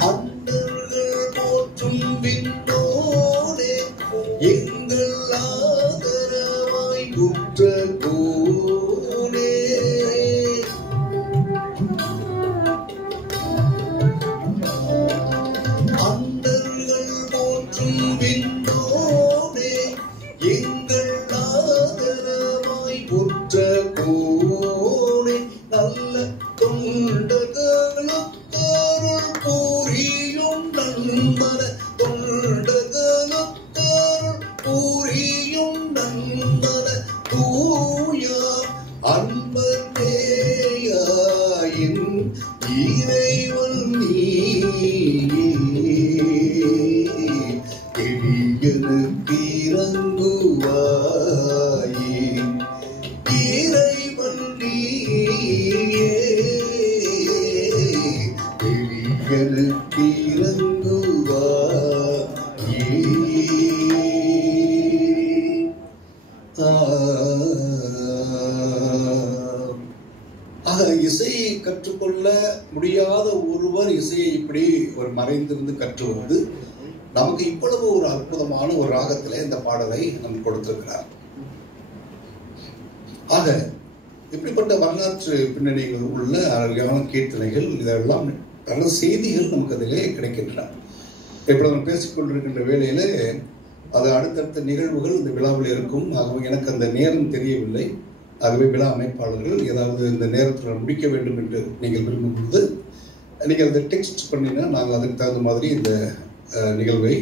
அண்டர்கள் போற்றும் ஆதரவாய் உற்ற கோனே அண்டர்கள் போற்றும் விண்ணோனே எங்கள் ஆதரவாய் உற்ற கோனே நல்ல தொண்டர்களுக்கருள் புரியும் நண்பர தொண்டர்களுக்கருள் புரியும் நண்பர தூயா அன்பேயாயின் இறைவன் நீ எளியனுக்கு இறங்குவாயே இறைவன் நீயே எளியனுக்கு இறங்குவாயே இசையை கற்றுக்கொள்ள முடியாத ஒருவர் இசையை இப்படி ஒரு மறைந்திருந்து கற்று வந்து நமக்கு இவ்வளவு ஒரு அற்புதமான ஒரு ராகத்திலே இந்த பாடலை நம் கொடுத்திருக்கிறார். ஆக இப்படிப்பட்ட வரலாற்று பின்னணிகள் உள்ள அழகான கீர்த்தனைகள் இதெல்லாம் பல செய்திகள் நமக்கு அதிலே கிடைக்கின்றன. இப்படி நம்ம பேசிக்கொண்டிருக்கின்ற வேளையில அது அடுத்தடுத்த நிகழ்வுகள் இந்த விழாவில் இருக்கும். ஆகவே எனக்கு அந்த நேரம் தெரியவில்லை. ஆகவே விழா அமைப்பாளர்கள் ஏதாவது இந்த நேரத்தில் முடிக்க வேண்டும் என்று நீங்கள் விரும்பும் பொழுது நீங்கள் அதை டெக்ஸ்ட் பண்ணினா நாங்கள் அதுக்கு தகுந்த மாதிரி இந்த நிகழ்வை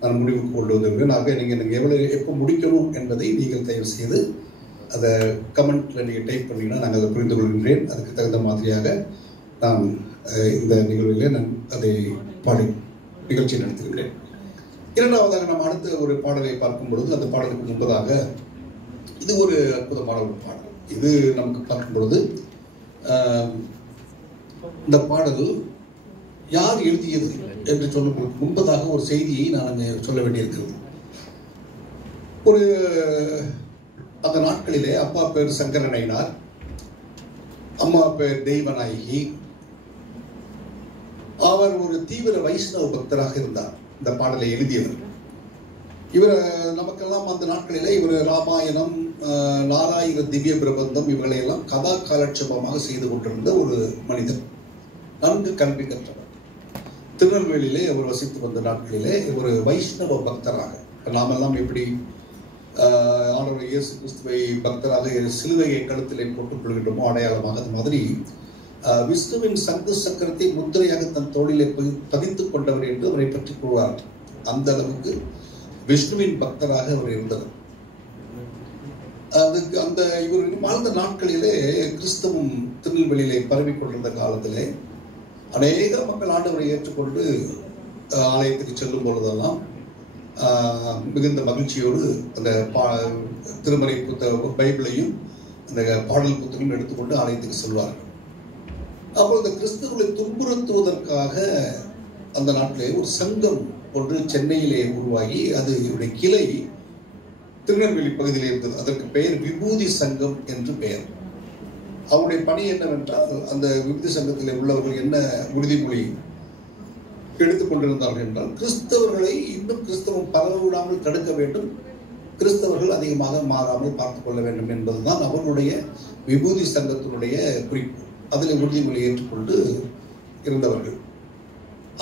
நான் முடிவுக்கு கொண்டு வந்திருக்கேன். ஆகவே நீங்கள் எப்போ முடிக்கணும் என்பதை நீங்கள் தயவு செய்து அதை கமெண்ட்டில் நீங்கள் டைப் பண்ணிங்கன்னா நாங்கள் அதை புரிந்து கொள்கின்றேன். அதுக்கு தகுந்த மாதிரியாக நான் இந்த நிகழ்விலே நான் அதை நிகழ்ச்சி நடத்துகின்றேன். இரண்டாவதாக நாம் அடுத்த ஒரு பாடலை பார்க்கும் பொழுது அந்த பாடலுக்கு முன்பதாக இது ஒரு அற்புதமான ஒரு பாடல். இது நமக்கு பார்க்கும் பொழுது இந்த பாடல் யார் எழுதியது என்று சொல்லும் முன்பதாக ஒரு செய்தியை நான் சொல்ல வேண்டியிருக்கிறது. ஒரு அந்த நாட்களிலே அப்பா பேர் சங்கரனைனார், அம்மா பேர் தெய்வநாயகி. அவர் ஒரு தீவிர வைஷ்ணவ பக்தராக இருந்தார். இந்த பாடலை எழுதியவர் இவர். நமக்கெல்லாம் அந்த நாட்களிலே இவர் ராமாயணம், நாலாயிர திவ்ய பிரபந்தம் இவர்களையெல்லாம் கதா காலட்சேபமாக செய்து கொண்டிருந்த ஒரு மனிதர், நன்கு கல்வி கற்றவர். திருநெல்வேலியிலே அவர் வசித்து வந்த நாட்களிலே ஒரு வைஷ்ணவ பக்தராக, நாமெல்லாம் எப்படி ஆண்டவர் இயேசு கிறிஸ்துவை பக்தராக சிலுவையை கழுத்திலே போட்டுக் கொள்கின்றோமோ அடையாளமாக, அது மாதிரி விஷ்ணுவின் சங்கு சக்கரத்தை முத்திரையாக தன் தோளிலே பதித்துக் கொண்டவர் என்று அவரை பற்றி கூறுவார். அந்த அளவுக்கு விஷ்ணுவின் பக்தராக அவர் இருந்தவர். அதுக்கு அந்த இவர் வாழ்ந்த நாட்களிலே கிறிஸ்தவம் திருநெல்வேலியிலே பரவிக்கொண்டிருந்த காலத்திலே அநேக மக்கள் ஆண்டவரை ஏற்றுக்கொண்டு ஆலயத்துக்கு செல்லும் பொழுதெல்லாம் மிகுந்த மகிழ்ச்சியோடு அந்த திருமறை பைபிளையும் அந்த பாடல் புத்தகம் எடுத்துக்கொண்டு ஆலயத்துக்கு செல்வார்கள். அப்போ இந்த கிறிஸ்தவர்களை துன்புறுத்துவதற்காக அந்த நாட்டிலே ஒரு சங்கம் ஒன்று சென்னையிலே உருவாகி அது இவருடைய கிளை திருநெல்வேலி பகுதியில் இருந்தது. அதற்கு பெயர் விபூதி சங்கம் என்று பெயர். அவருடைய பணி என்னவென்றால் அந்த விபூதி சங்கத்தில் உள்ளவர்கள் என்ன உறுதிமொழி எடுத்துக் கொண்டிருந்தார்கள் என்றால், கிறிஸ்தவர்களை இன்னும் கிறிஸ்தவம் பரவ விடாமல் தடுக்க வேண்டும், கிறிஸ்தவர்கள் அதிகமாக மாறாமல் பார்த்துக் கொள்ள வேண்டும் என்பதுதான் அவர்களுடைய விபூதி சங்கத்தினுடைய குறிப்பு. அதில் உறுதிமொழி ஏற்றுக்கொண்டு இருந்தவர்கள்.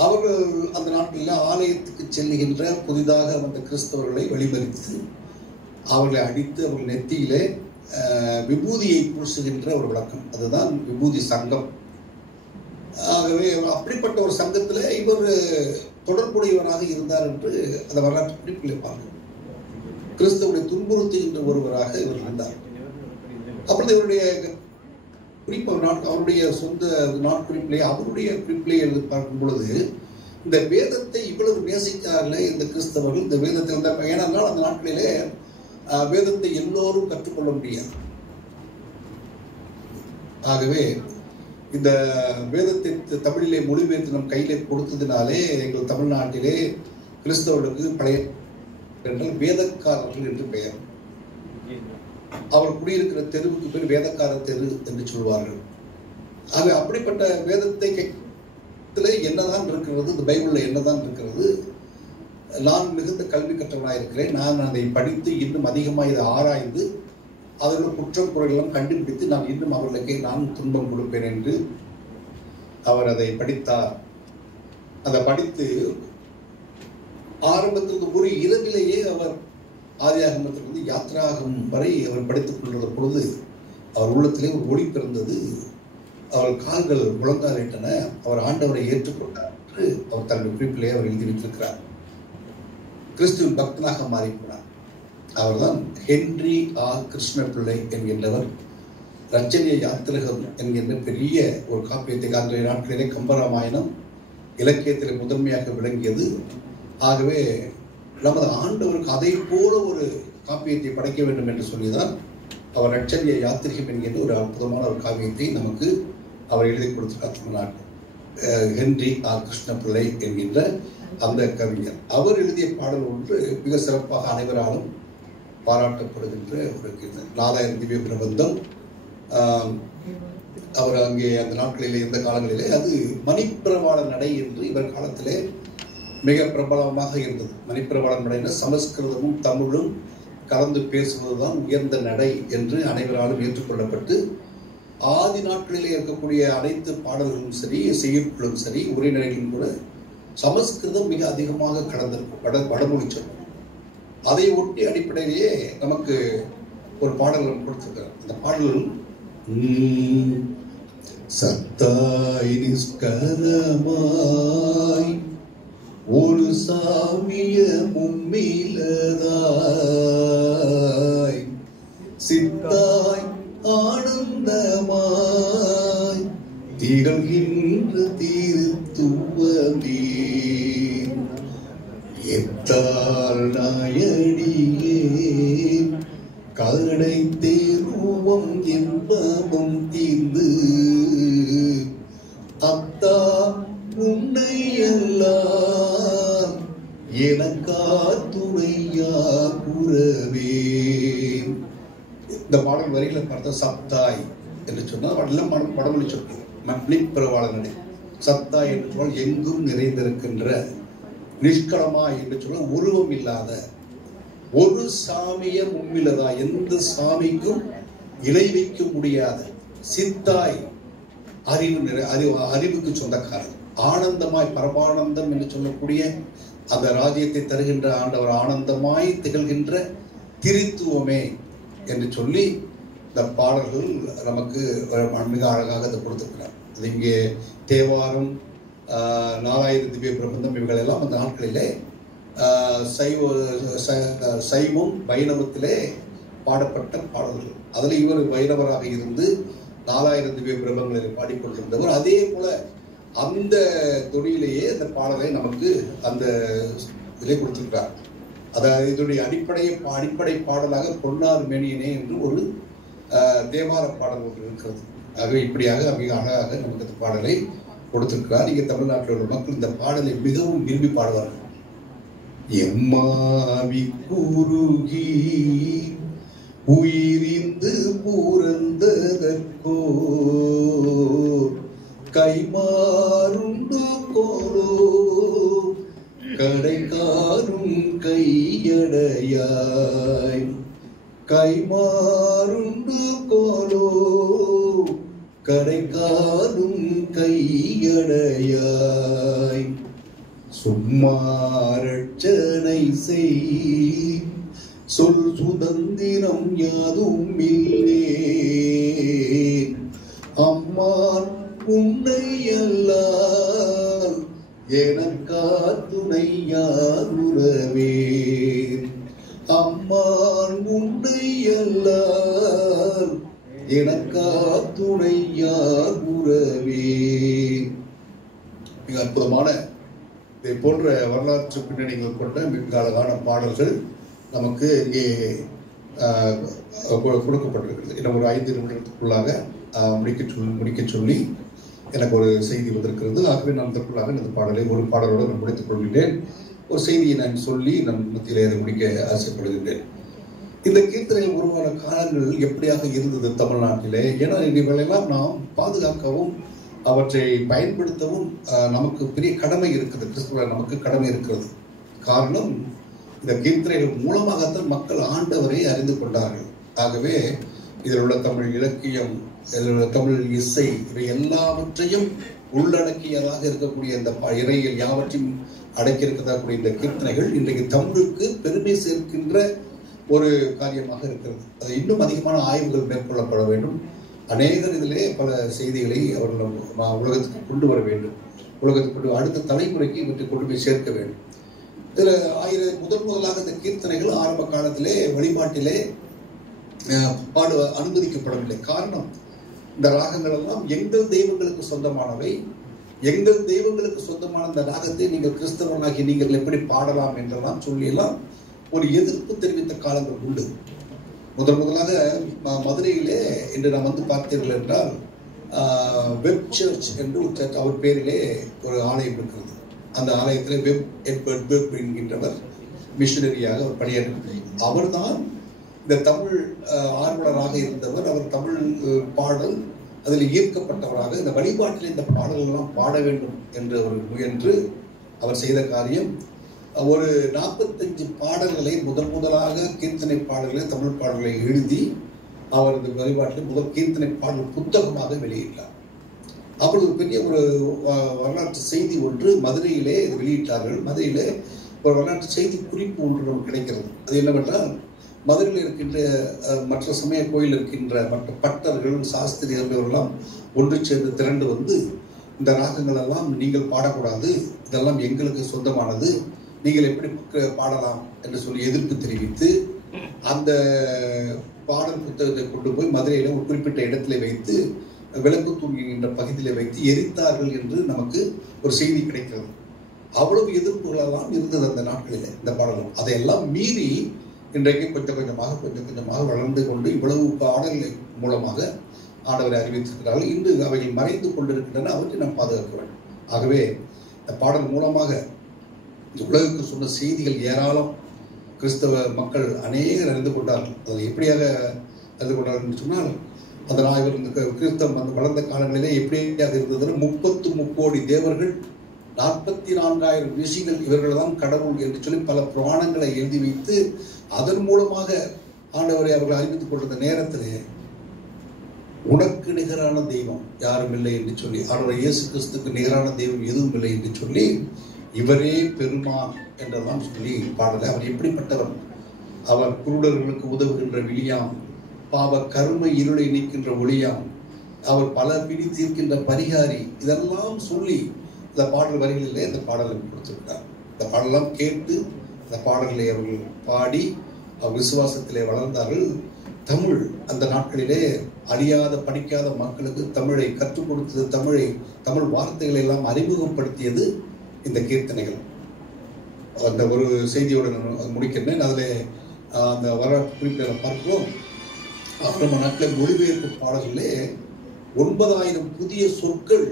அவர்கள் அந்த நாட்டில் ஆலயத்துக்கு செல்லுகின்ற புதிதாக வந்த கிறிஸ்தவர்களை வழிமறித்து அவர்களை அடித்து அவர்கள் நெத்தியிலே விபூதியை பூசுகின்ற ஒரு வழக்கம், அதுதான் விபூதி சங்கம். ஆகவே அப்படிப்பட்ட ஒரு சங்கத்தில் இவர் தொடர்புடையவராக இருந்தார் என்று அந்த வரலாற்று குறிப்பிலே பார்க்கிறோம். கிறிஸ்தவனை துன்புறுத்துகின்ற ஒருவராக இவர் இருந்தார். அப்பொழுது இவருடைய குறிப்பு அவருடைய சொந்த நாட்குறிப்பிலே அவருடைய குறிப்பிலே எழுதி பார்க்கும் பொழுது இந்த வேதத்தை இவ்வளவு நேசித்தார்கள் இந்த கிறிஸ்தவர்கள். இந்த வேதத்தில் இருந்த ஏனென்றால் அந்த நாட்களிலே வேதத்தை எல்லோரும் கற்றுக்கொள்ள முடியாது. ஆகவே இந்த வேதத்தை தமிழிலே மொழிபெயர்த்து நம் கையிலே கொடுத்ததினாலே எங்கள் தமிழ்நாட்டிலே கிறிஸ்தவர்களுக்கு பழைய வேதக்காரர்கள் என்று பெயர். அவர் குடியிருக்கிற தெருவுக்கு பேர் வேதக்கார தெரு என்று சொல்வார்கள். ஆக அப்படிப்பட்ட வேதத்தை என்னதான் இருக்கிறது, இந்த பைபிள்ல என்னதான் இருக்கிறது, நான் மிகுந்த கல்வி கற்றவனாக இருக்கிறேன். நான் அதை படித்து இன்னும் அதிகமாக இதை ஆராய்ந்து அதோட குற்றம் குறைகளும் கண்டுபிடித்து நான் இன்னும் அவர்களுக்கு நான் துன்பம் கொடுப்பேன் என்று அவர் அதை படித்தார். அதை படித்து ஆரம்பத்திற்கு ஒரு இரவிலேயே அவர் ஆதியாகமத்திலிருந்து யாத்ராகம் வரை அவர் படித்துக் கொண்டிருந்த பொழுது அவர் உள்ளத்திலே ஒரு ஒளி பிறந்தது. அவர் கால்கள் முழங்காலிட்டன. அவர் ஆண்டவரை ஏற்றுக்கொண்டார் என்று அவர் தன்னுடைய குறிப்பிலே அவர் எழுதி வைத்திருக்கிறார். கிறிஸ்துவின் பக்தனாக மாறிப்போனார். அவர்தான் ஹென்றி ஆர் கிருஷ்ணபிள்ளை என்கின்றவர். ரச்சனிய யாத்திரகம் என்கின்ற பெரிய ஒரு காப்பியத்தை அன்றைய நாட்களிலே கம்பராமாயணம் இலக்கியத்தில் முதன்மையாக விளங்கியது. ஆகவே நமது ஆண்டவருக்கு அதை போல ஒரு காப்பியத்தை படைக்க வேண்டும் என்று சொல்லிதான் அவர் ரட்சணிய யாத்திரிகம் என்கின்ற ஒரு அற்புதமான ஒரு காவியத்தை நமக்கு அவர் எழுதி கொடுத்திருக்கார். தமிழ்நாட்டு ஹென்றி ஆர் கிருஷ்ணபிள்ளை என்கின்ற அந்த கவிஞர். அவர் எழுதிய பாடல் ஒன்று மிக சிறப்பாக அனைவராலும் பாராட்டப்படுகின்ற ஒரு கீர்த்தனை 4000 திவ்ய பிரபந்தம். அவர் அங்கே அந்த நாட்களிலே இந்த காலங்களிலே அது மணிப்பிரவாள நடை என்று இவர் காலத்திலே மிக பிரபலமாக இருந்தது. மணிப்பிரவாள நடைனா சமஸ்கிருதமும் தமிழும் கலந்து பேசுவதுதான் உயர்ந்த நடை என்று அனைவராலும் ஏற்றுக்கொள்ளப்பட்டு ஆதி நாட்களிலே இருக்கக்கூடிய அனைத்து பாடல்களும் சரி, செய்யுட்களும் சரி, உரைநடைகளும் கூட சமஸ்கிருதம் மிக அதிகமாக கடந்திருக்கும். வடமொழி சொல். அதை ஒட்டி அடிப்படையிலேயே நமக்கு ஒரு பாடல் கொடுத்திருக்கிறார். அந்த பாடல் சத்தாய் நிஷ்கரமாய் ஒரு சாமிய மும்மிலதாய் சித்தாய் ஆனந்தமாய் திகழ்கின்ற திருத்துவமே எத்தால் நாயடியே கருணை தேர்வம் என்பமும் தீர்ந்து அத்தா உன்னை எல்லாம் எனக்கா துணையா புறவே. இந்த பாடல் வரிகளை பார்த்தா சப்தாய் என்று சொன்னால் எல்லாம் வடமொழி சொற்கள். மணிப்பிரவாளனே சப்தாய் என்று சொன்னால் எங்கும் நிறைந்திருக்கின்ற, நிஷ்கலமாய் என்று சொன்னால் உருவம் இல்லாத, ஒரு சாமிய மும்மிலதா எந்த சாமிக்கும் இணை வைக்க முடியாத, சித்தாய் அறிவுக்கு சொந்தக்காரர், ஆனந்தமாய் பரமானந்தம் என்று சொல்லக்கூடிய அந்த ராஜ்யத்தை தருகின்ற ஆண்டவர், ஆனந்தமாய் திகழ்கின்ற திரித்துவமே என்று சொல்லி இந்த பாடல்கள் நமக்கு மிக அழகாக அதை கொடுத்திருக்கிறார். அது இங்கே தேவாரம், 4000 திவ்ய பிரபந்தம் இவைகள் எல்லாம் அந்த நாட்களிலே சைவம் வைணவத்திலே பாடப்பட்ட பாடல்கள். அதில் இவர் வைணவராக இருந்து 4000 திவ்ய பிரபங்களை பாடிக்கொண்டிருந்தவர். அதே போல அந்த தொழிலேயே அந்த பாடலை நமக்கு அந்த இதிலே கொடுத்திருக்கிறார். அதாவது இதனுடைய அடிப்படை பாடலாக பொன்னார் மேனியனே என்று ஒரு தேவார பாடல் ஒன்று இருக்கிறது. ஆகவே இப்படியாக மிக அழகாக நமக்கு அந்த பாடலை கொடுத்திருக்கிறார். இங்கே தமிழ்நாட்டில் உள்ள மக்கள் இந்த பாடலை மிகவும் விரும்பி பாடுவார்கள். எம்மாவி குருகி உயிரிந்து பூரந்ததற்கோ கைமாறுண்டு கோலோ கடைக்காரும் கையடையாய் கைமாறுண்டு கோலோ கடைக்காரும் கையடையாய் சும்மாரட்சனை செய் சொல் சுதந்திரம் யாதும் இல்லே அம்மான் உன்னை அல்லால் எனக்கா துணை யாருறவே அம்மான் உன்னை அல்லால் எனக்கா துணை யாருறவே. மிக அற்புதமான இதை போன்ற வரலாற்று பின்னணிகள் கொண்ட மிக அழகான பாடல்கள் நமக்கு இங்கே கொடுக்கப்பட்டிருக்கிறது. இன்னும் ஒரு 5 நிமிடத்துக்குள்ளாக முடிக்க சொல்லி எனக்கு ஒரு செய்தி வந்திருக்கிறது. ஆகவே நான் இதற்குள்ளாக இந்த பாடலை ஒரு பாடலோடு நான் முடித்துக் கொள்கின்றேன். ஒரு செய்தியை நான் சொல்லி நம் மத்தியிலே அதை முடிக்க ஆசைப்படுகின்றேன். இந்த கீர்த்தனையில் உருவான காலங்கள் எப்படியாக இருந்தது தமிழ்நாட்டிலே? ஏன்னா இவைகளெல்லாம் நாம் பாதுகாக்கவும் அவற்றை பயன்படுத்தவும் நமக்கு பெரிய கடமை இருக்குது. கிறிஸ்துவ நமக்கு கடமை இருக்கிறது. காரணம் இந்த கீர்த்தனைகள் மூலமாகத்தான் மக்கள் ஆண்டவரை அறிந்து கொண்டார்கள். ஆகவே இதில் உள்ள தமிழ் இலக்கியம், இதில் உள்ள தமிழ் இசை, இவை எல்லாவற்றையும் உள்ளடக்கியதாக இருக்கக்கூடிய இந்த இறையில் யாவற்றையும் அடக்கியிருக்கக்கூடிய இந்த கீர்த்தனைகள் இன்றைக்கு தமிழுக்கு பெருமை சேர்க்கின்ற ஒரு காரியமாக இருக்கிறது. அது இன்னும் அதிகமான ஆய்வுகள் மேற்கொள்ளப்பட வேண்டும். அநேகர் இதிலே பல செய்திகளை அவர்கள் உலகத்துக்கு கொண்டு வர வேண்டும். உலகத்துக்கு அடுத்த தலைமுறைக்கு இவற்றை கொண்டு போய் சேர்க்க வேண்டும். இதில் முதலாக இந்த கீர்த்தனைகள் ஆரம்ப காலத்திலே வழிபாட்டிலே பாட அனுமதிக்கப்படவில்லை. காரணம், இந்த ராகங்கள் எல்லாம் எங்கள் தெய்வங்களுக்கு சொந்தமானவை. எங்கள் தெய்வங்களுக்கு சொந்தமான இந்த ராகத்தை நீங்கள் கிறிஸ்தவனாகி நீங்கள் எப்படி பாடலாம் என்றெல்லாம் சொல்லியெல்லாம் ஒரு எதிர்ப்பு தெரிவித்த காலங்கள் உண்டு. முதலாக மதுரையிலே இன்று நாம் வந்து பார்த்தீர்கள் என்றால் வெப் சர்ச் என்று ஒரு சர்ச், அவர் பேரிலே ஒரு ஆலயம் இருக்கிறது. அந்த ஆலயத்திலே எட்வர்ட் வெப் என்கின்றவர் மிஷனரியாக அவர் பணியாற்றினார். அவர்தான் இந்த தமிழ் ஆர்வலராக இருந்தவர். அவர் தமிழ் பாடல் அதில் ஈர்க்கப்பட்டவராக இந்த வழிபாட்டில் இந்த பாடல்கள்லாம் பாட வேண்டும் என்று அவர் முயன்று அவர் செய்த காரியம், ஒரு 45 பாடல்களை முதலாக கீர்த்தனை பாடல்களை, தமிழ் பாடல்களை எழுதி அவர் இந்த வழிபாட்டில் முதல் கீர்த்தனை பாடல் புத்தகமாக வெளியிட்டார். அப்பொழுது பெரிய ஒரு வரலாற்று செய்தி ஒன்று மதுரையிலே வெளியிட்டார்கள். மதுரையிலே ஒரு வரலாற்று செய்தி குறிப்பு ஒன்று நமக்கு கிடைக்கிறது. அது என்னவென்றால், மதுரையில் இருக்கின்ற மற்ற சமய கோயில் இருக்கின்ற மற்ற பட்டர்கள், சாஸ்திரியர்கள் எல்லாம் ஒன்று சேர்ந்து திரண்டு வந்து, இந்த ராகங்கள் எல்லாம் நீங்கள் பாடக்கூடாது, இதெல்லாம் எங்களுக்கு சொந்தமானது, நீங்கள் எப்படி பாடலாம் என்று சொல்லி எதிர்ப்பு தெரிவித்து அந்த பாடல் புத்தகத்தை கொண்டு போய் மதுரையில ஒரு குறிப்பிட்ட இடத்திலே வைத்து விளக்கு தூங்குகின்ற பகுதியில் வைத்து எரித்தார்கள் என்று நமக்கு ஒரு செய்தி கிடைக்கிறது. அவ்வளவு எதிர்ப்புகளெல்லாம் இருந்தது அந்த நாட்களில் இந்த பாடலும். அதையெல்லாம் மீறி இன்றைக்கு கொஞ்சம் கொஞ்சமாக வளர்ந்து கொண்டு இவ்வளவு பாடல்கள் மூலமாக ஆண்டவரை அறிவித்திருக்கிறார்கள். இன்று அவைகள் மறைந்து கொண்டிருக்கின்றன, அவற்றை நாம் பாதுகாக்க வேண்டும். ஆகவே இந்த பாடல் மூலமாக உலகுக்கு சொன்ன செய்திகள் ஏராளம். கிறிஸ்தவ மக்கள் அநேகர் அறிந்து கொண்டார்கள். அதில் எப்படியாக அறிந்து கொண்டார்கள் என்று சொன்னால், அந்த இவர் இந்த கிறிஸ்தவம் அந்த வளர்ந்த காலங்களிலே எப்படியாக இருந்ததுன்னு 33 கோடி தேவர்கள், 44,000 ரிஷிகள், இவர்கள் தான் கடவுள் என்று சொல்லி பல புராணங்களை எழுதி வைத்து அதன் மூலமாக ஆண்டவரை அவர்கள் அறிவித்துக் கொண்ட நேரத்திலே உனக்கு நிகரான தெய்வம் யாரும் இல்லை என்று சொல்லி, ஆண்டவர் இயேசு கிறிஸ்துக்கு நிகரான தெய்வம் எதுவும் இல்லை என்று சொல்லி, இவரே பெருமான் என்றெல்லாம் சொல்லி பாடல. அவர் எப்படிப்பட்டவர்? அவர் குருடர்களுக்கு உதவுகின்ற விழியாம், பாவ கர்ம இருளை நீக்கின்ற ஒளியாம், அவர் பல பிடி தீர்க்கின்ற பரிகாரி, இதெல்லாம் சொல்லி இந்த பாடல் வரிகளிலே இந்த பாடலை கொடுத்திருக்கிறார். இந்த பாடலாம் கேட்டு இந்த பாடல்களை அவர்கள் பாடி அவர் விசுவாசத்திலே வளர்ந்தார்கள். தமிழ் அந்த நாட்களிலே அறியாத படிக்காத மக்களுக்கு தமிழை கற்றுக் கொடுத்தது, தமிழ் வார்த்தைகளை எல்லாம் அறிமுகப்படுத்தியது இந்த கீர்த்தனைகள். அந்த ஒரு செய்தியோடு நான் முடிக்கிறேன். அதில் அந்த வரலாற்று குறிப்பில் பார்க்கிறோம், ஆரம்ப நாட்களில் மொழிபெயர்ப்பு பாடல்களே 9,000 புதிய சொற்கள்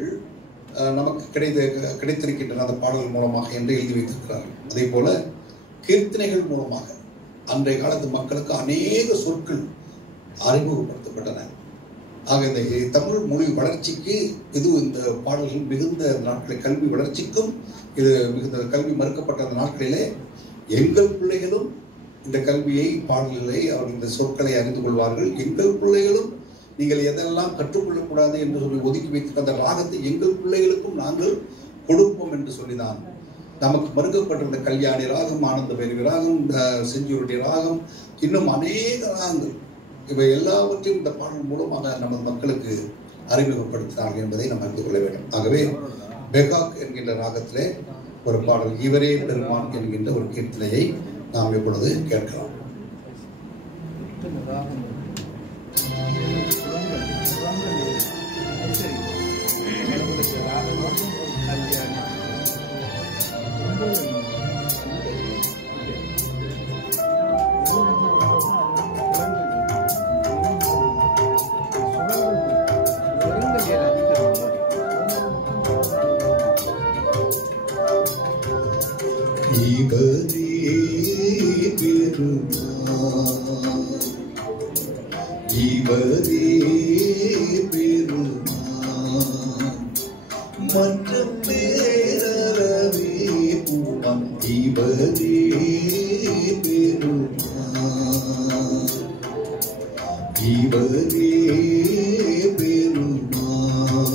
நமக்கு கிடைத்திருக்கின்றன அந்த பாடல்கள் மூலமாக என்று எழுதி வைத்திருக்கிறார்கள். அதே போல கீர்த்தனைகள் மூலமாக அன்றைய காலத்து மக்களுக்கு அநேக சொற்கள் அறிமுகப்படுத்தப்பட்டன. ஆக இந்த தமிழ் மொழி வளர்ச்சிக்கு இது இந்த பாடல்கள் மிகுந்த நாட்களில் கல்வி வளர்ச்சிக்கும் இது மிகுந்த கல்வி மறுக்கப்பட்ட அந்த நாட்களிலே எங்கள் பிள்ளைகளும் இந்த கல்வியை, பாடல்களை, அவர்கள் இந்த சொற்களை அறிந்து கொள்வார்கள். எங்கள் பிள்ளைகளும் நீங்கள் எதெல்லாம் கற்றுக்கொள்ளக்கூடாது என்று சொல்லி ஒதுக்கி வைத்திருக்க அந்த ராகத்தை எங்கள் பிள்ளைகளுக்கும் நாங்கள் கொடுப்போம் என்று சொல்லிதான் நமக்கு மறுக்கப்பட்டிருந்த கல்யாணி ராகம், ஆனந்த பைரவி ராகம், செஞ்சுருடைய ராகம், இன்னும் அநேக ராகங்கள், இவை எல்லாவற்றையும் இந்த பாடல் மூலமாக நமது மக்களுக்கு அறிமுகப்படுத்தினார்கள் என்பதை நாம் அறிந்து கொள்ள வேண்டும். ஆகவே பெகாக் என்கின்ற ராகத்திலே ஒரு பாடல், இவரே பெருமான் என்கின்ற ஒரு கீர்த்தனையை நாம் இப்பொழுது கேட்கலாம். இவரே பெருமான், மற்ற பேரவே பூவான், இவரே இவரே பெருமாள்.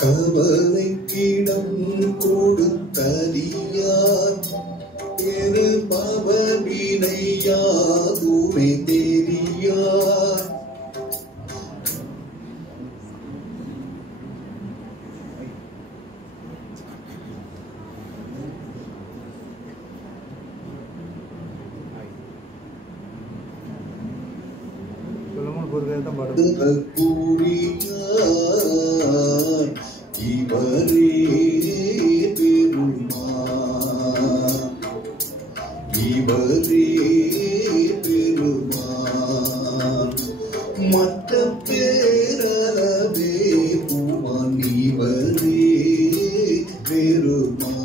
கவலைக்கிடம் கொடுத்தறியார் பெருமவனினை யாதுமே தெரியார். கூறியார் இவரே பெருமாள். இவரே பெருமாள். மற்ற பேரளவே பூமான் இவரே பெருமாள்.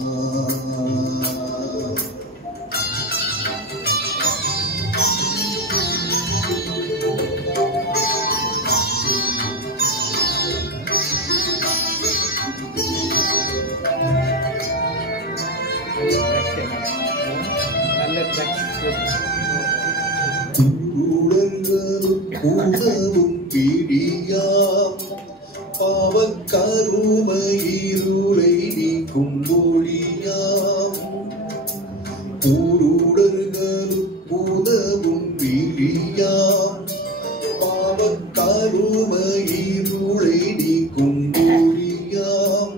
உணவும் பிடியாம் பாவக்கருமையிருளை நீக்கும் ஒளியாம். ஊருடர்களுக்கு உதவும் பிடியாம் பாவக்கருமையிருளை நீக்கும் ஒளியாம்.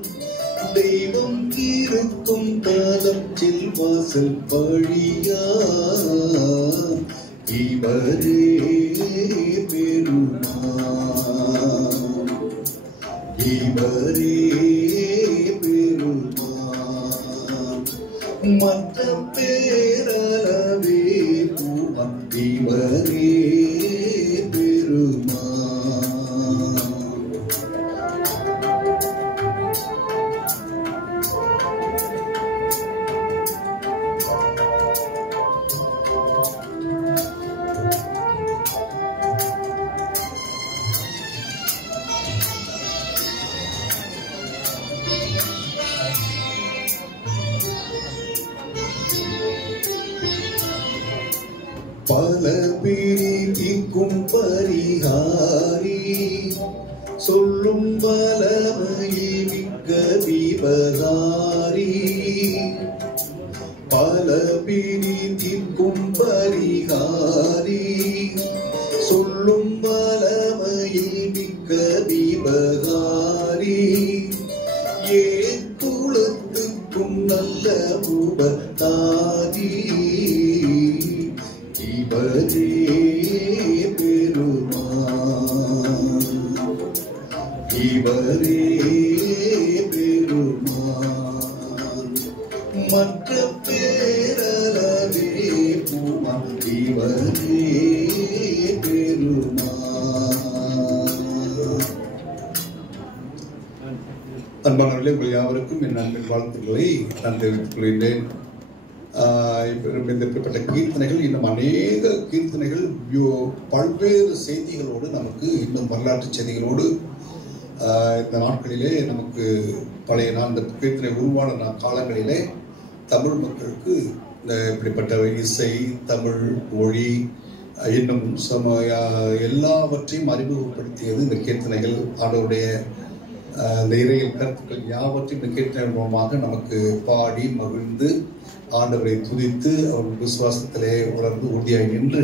தெய்வம் இருக்கும் தலத்தில் வாசல் பழியாம். இவரே பெருமாள். இவரே பெருமாள். மற்ற பேரளவே பூமான் இவரே பெருமாள். பல பிரிக்கும் பரிகாரி சொல்லும் பலமையை மிக்க விபகாரி. பல பிரிக்கும் பரிகாரி சொல்லும் பலமையை மிக்க விபகாரி. ஏன் குலத்துக்கும் நல்ல உபகாரி. இவரே பெருமாள். இவரே பெருமாள். மற்ற பேரளவே பூமான் இவரே பெருமாள். அன்பானவர்களே, உங்கள் யாவருக்கும் என் அன்பின் வாழ்த்துக்களை நான் தெரிவித்துக் கொள்கின்றேன். இப்படிப்பட்ட கீர்த்தனைகள், இன்னும் அநேக கீர்த்தனைகள் பல்வேறு செய்திகளோடு நமக்கு, இன்னும் வரலாற்று செய்திகளோடு இந்த நாட்களிலே நமக்கு பழைய இந்த கீர்த்தனை உருவான காலங்களிலே தமிழ் மக்களுக்கு இப்படிப்பட்ட இசை, தமிழ் மொழி, இன்னும் எல்லாவற்றையும் அறிமுகப்படுத்தியது இந்த கீர்த்தனைகள். ஆண்டவருடைய இந்த இறையில் கருத்துக்கள் யாவற்றையும் இந்த கீர்த்தனை மூலமாக நமக்கு பாடி மகிழ்ந்து ஆண்டவரை துதித்து அவர்கள் விசுவாசத்திலே உணர்ந்து உறுதியாய் நின்று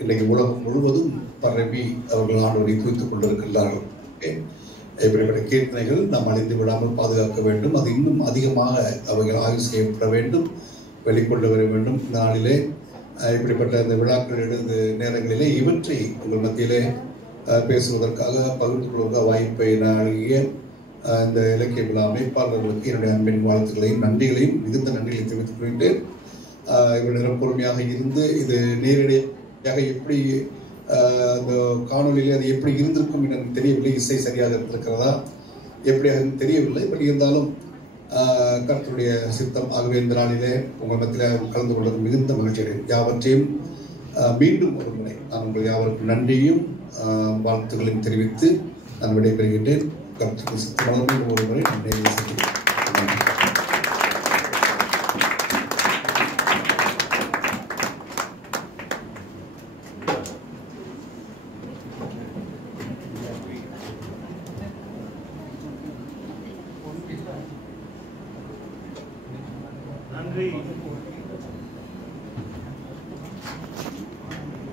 இன்றைக்கு உலகம் முழுவதும் பரவி அவர்கள் ஆண்டவரை துதித்துக் கொண்டிருக்கிறார்கள். இப்படிப்பட்ட கீர்த்தனைகள் நாம் அழிந்து விடாமல் பாதுகாக்க வேண்டும். அது இன்னும் அதிகமாக அவைகள் ஆய்வு செய்யப்பட வேண்டும், வெளிக்கொண்டு வர வேண்டும். இந்த நாளிலே இப்படிப்பட்ட இந்த விழாக்கள் எழுந்த நேரங்களிலே இவற்றை உங்கள் மத்தியிலே பேசுவதற்காக, பகிர்ந்து கொள்வதற்காக வாய்ப்பை நல்கிய இந்த இலக்கிய விழா அமைப்பாளர்களுக்கு என்னுடைய அன்பின் வாழ்த்துக்களையும் நன்றிகளையும் மிகுந்த நன்றிகளை தெரிவித்துக் கொள்கின்றேன். இவ்வளவு நேரம் பொறுமையாக இருந்து இது நேரடியாக எப்படி அந்த காணொலியிலே அது எப்படி இருந்திருக்கும் எனக்கு தெரியவில்லை. இசை சரியாக இருந்திருக்கிறதா எப்படியாக தெரியவில்லை. பட் இருந்தாலும் கர்த்தருடைய சித்தம். ஆகவே இந்த நாளிலே உங்கள் மத்தியில் கலந்து கொள்வது மிகுந்த மகிழ்ச்சி அடைகிறேன். யாவற்றையும் மீண்டும் ஒரு முறை நான் உங்கள் யாவருக்கும் நன்றியும் வாழ்த்துக்களையும் தெரிவித்து நான் விடைபெறுகின்றேன். கர்த்தருக்கு சித்தமான ஒரு முறை நன்றி செய்கிறேன். நன்றி.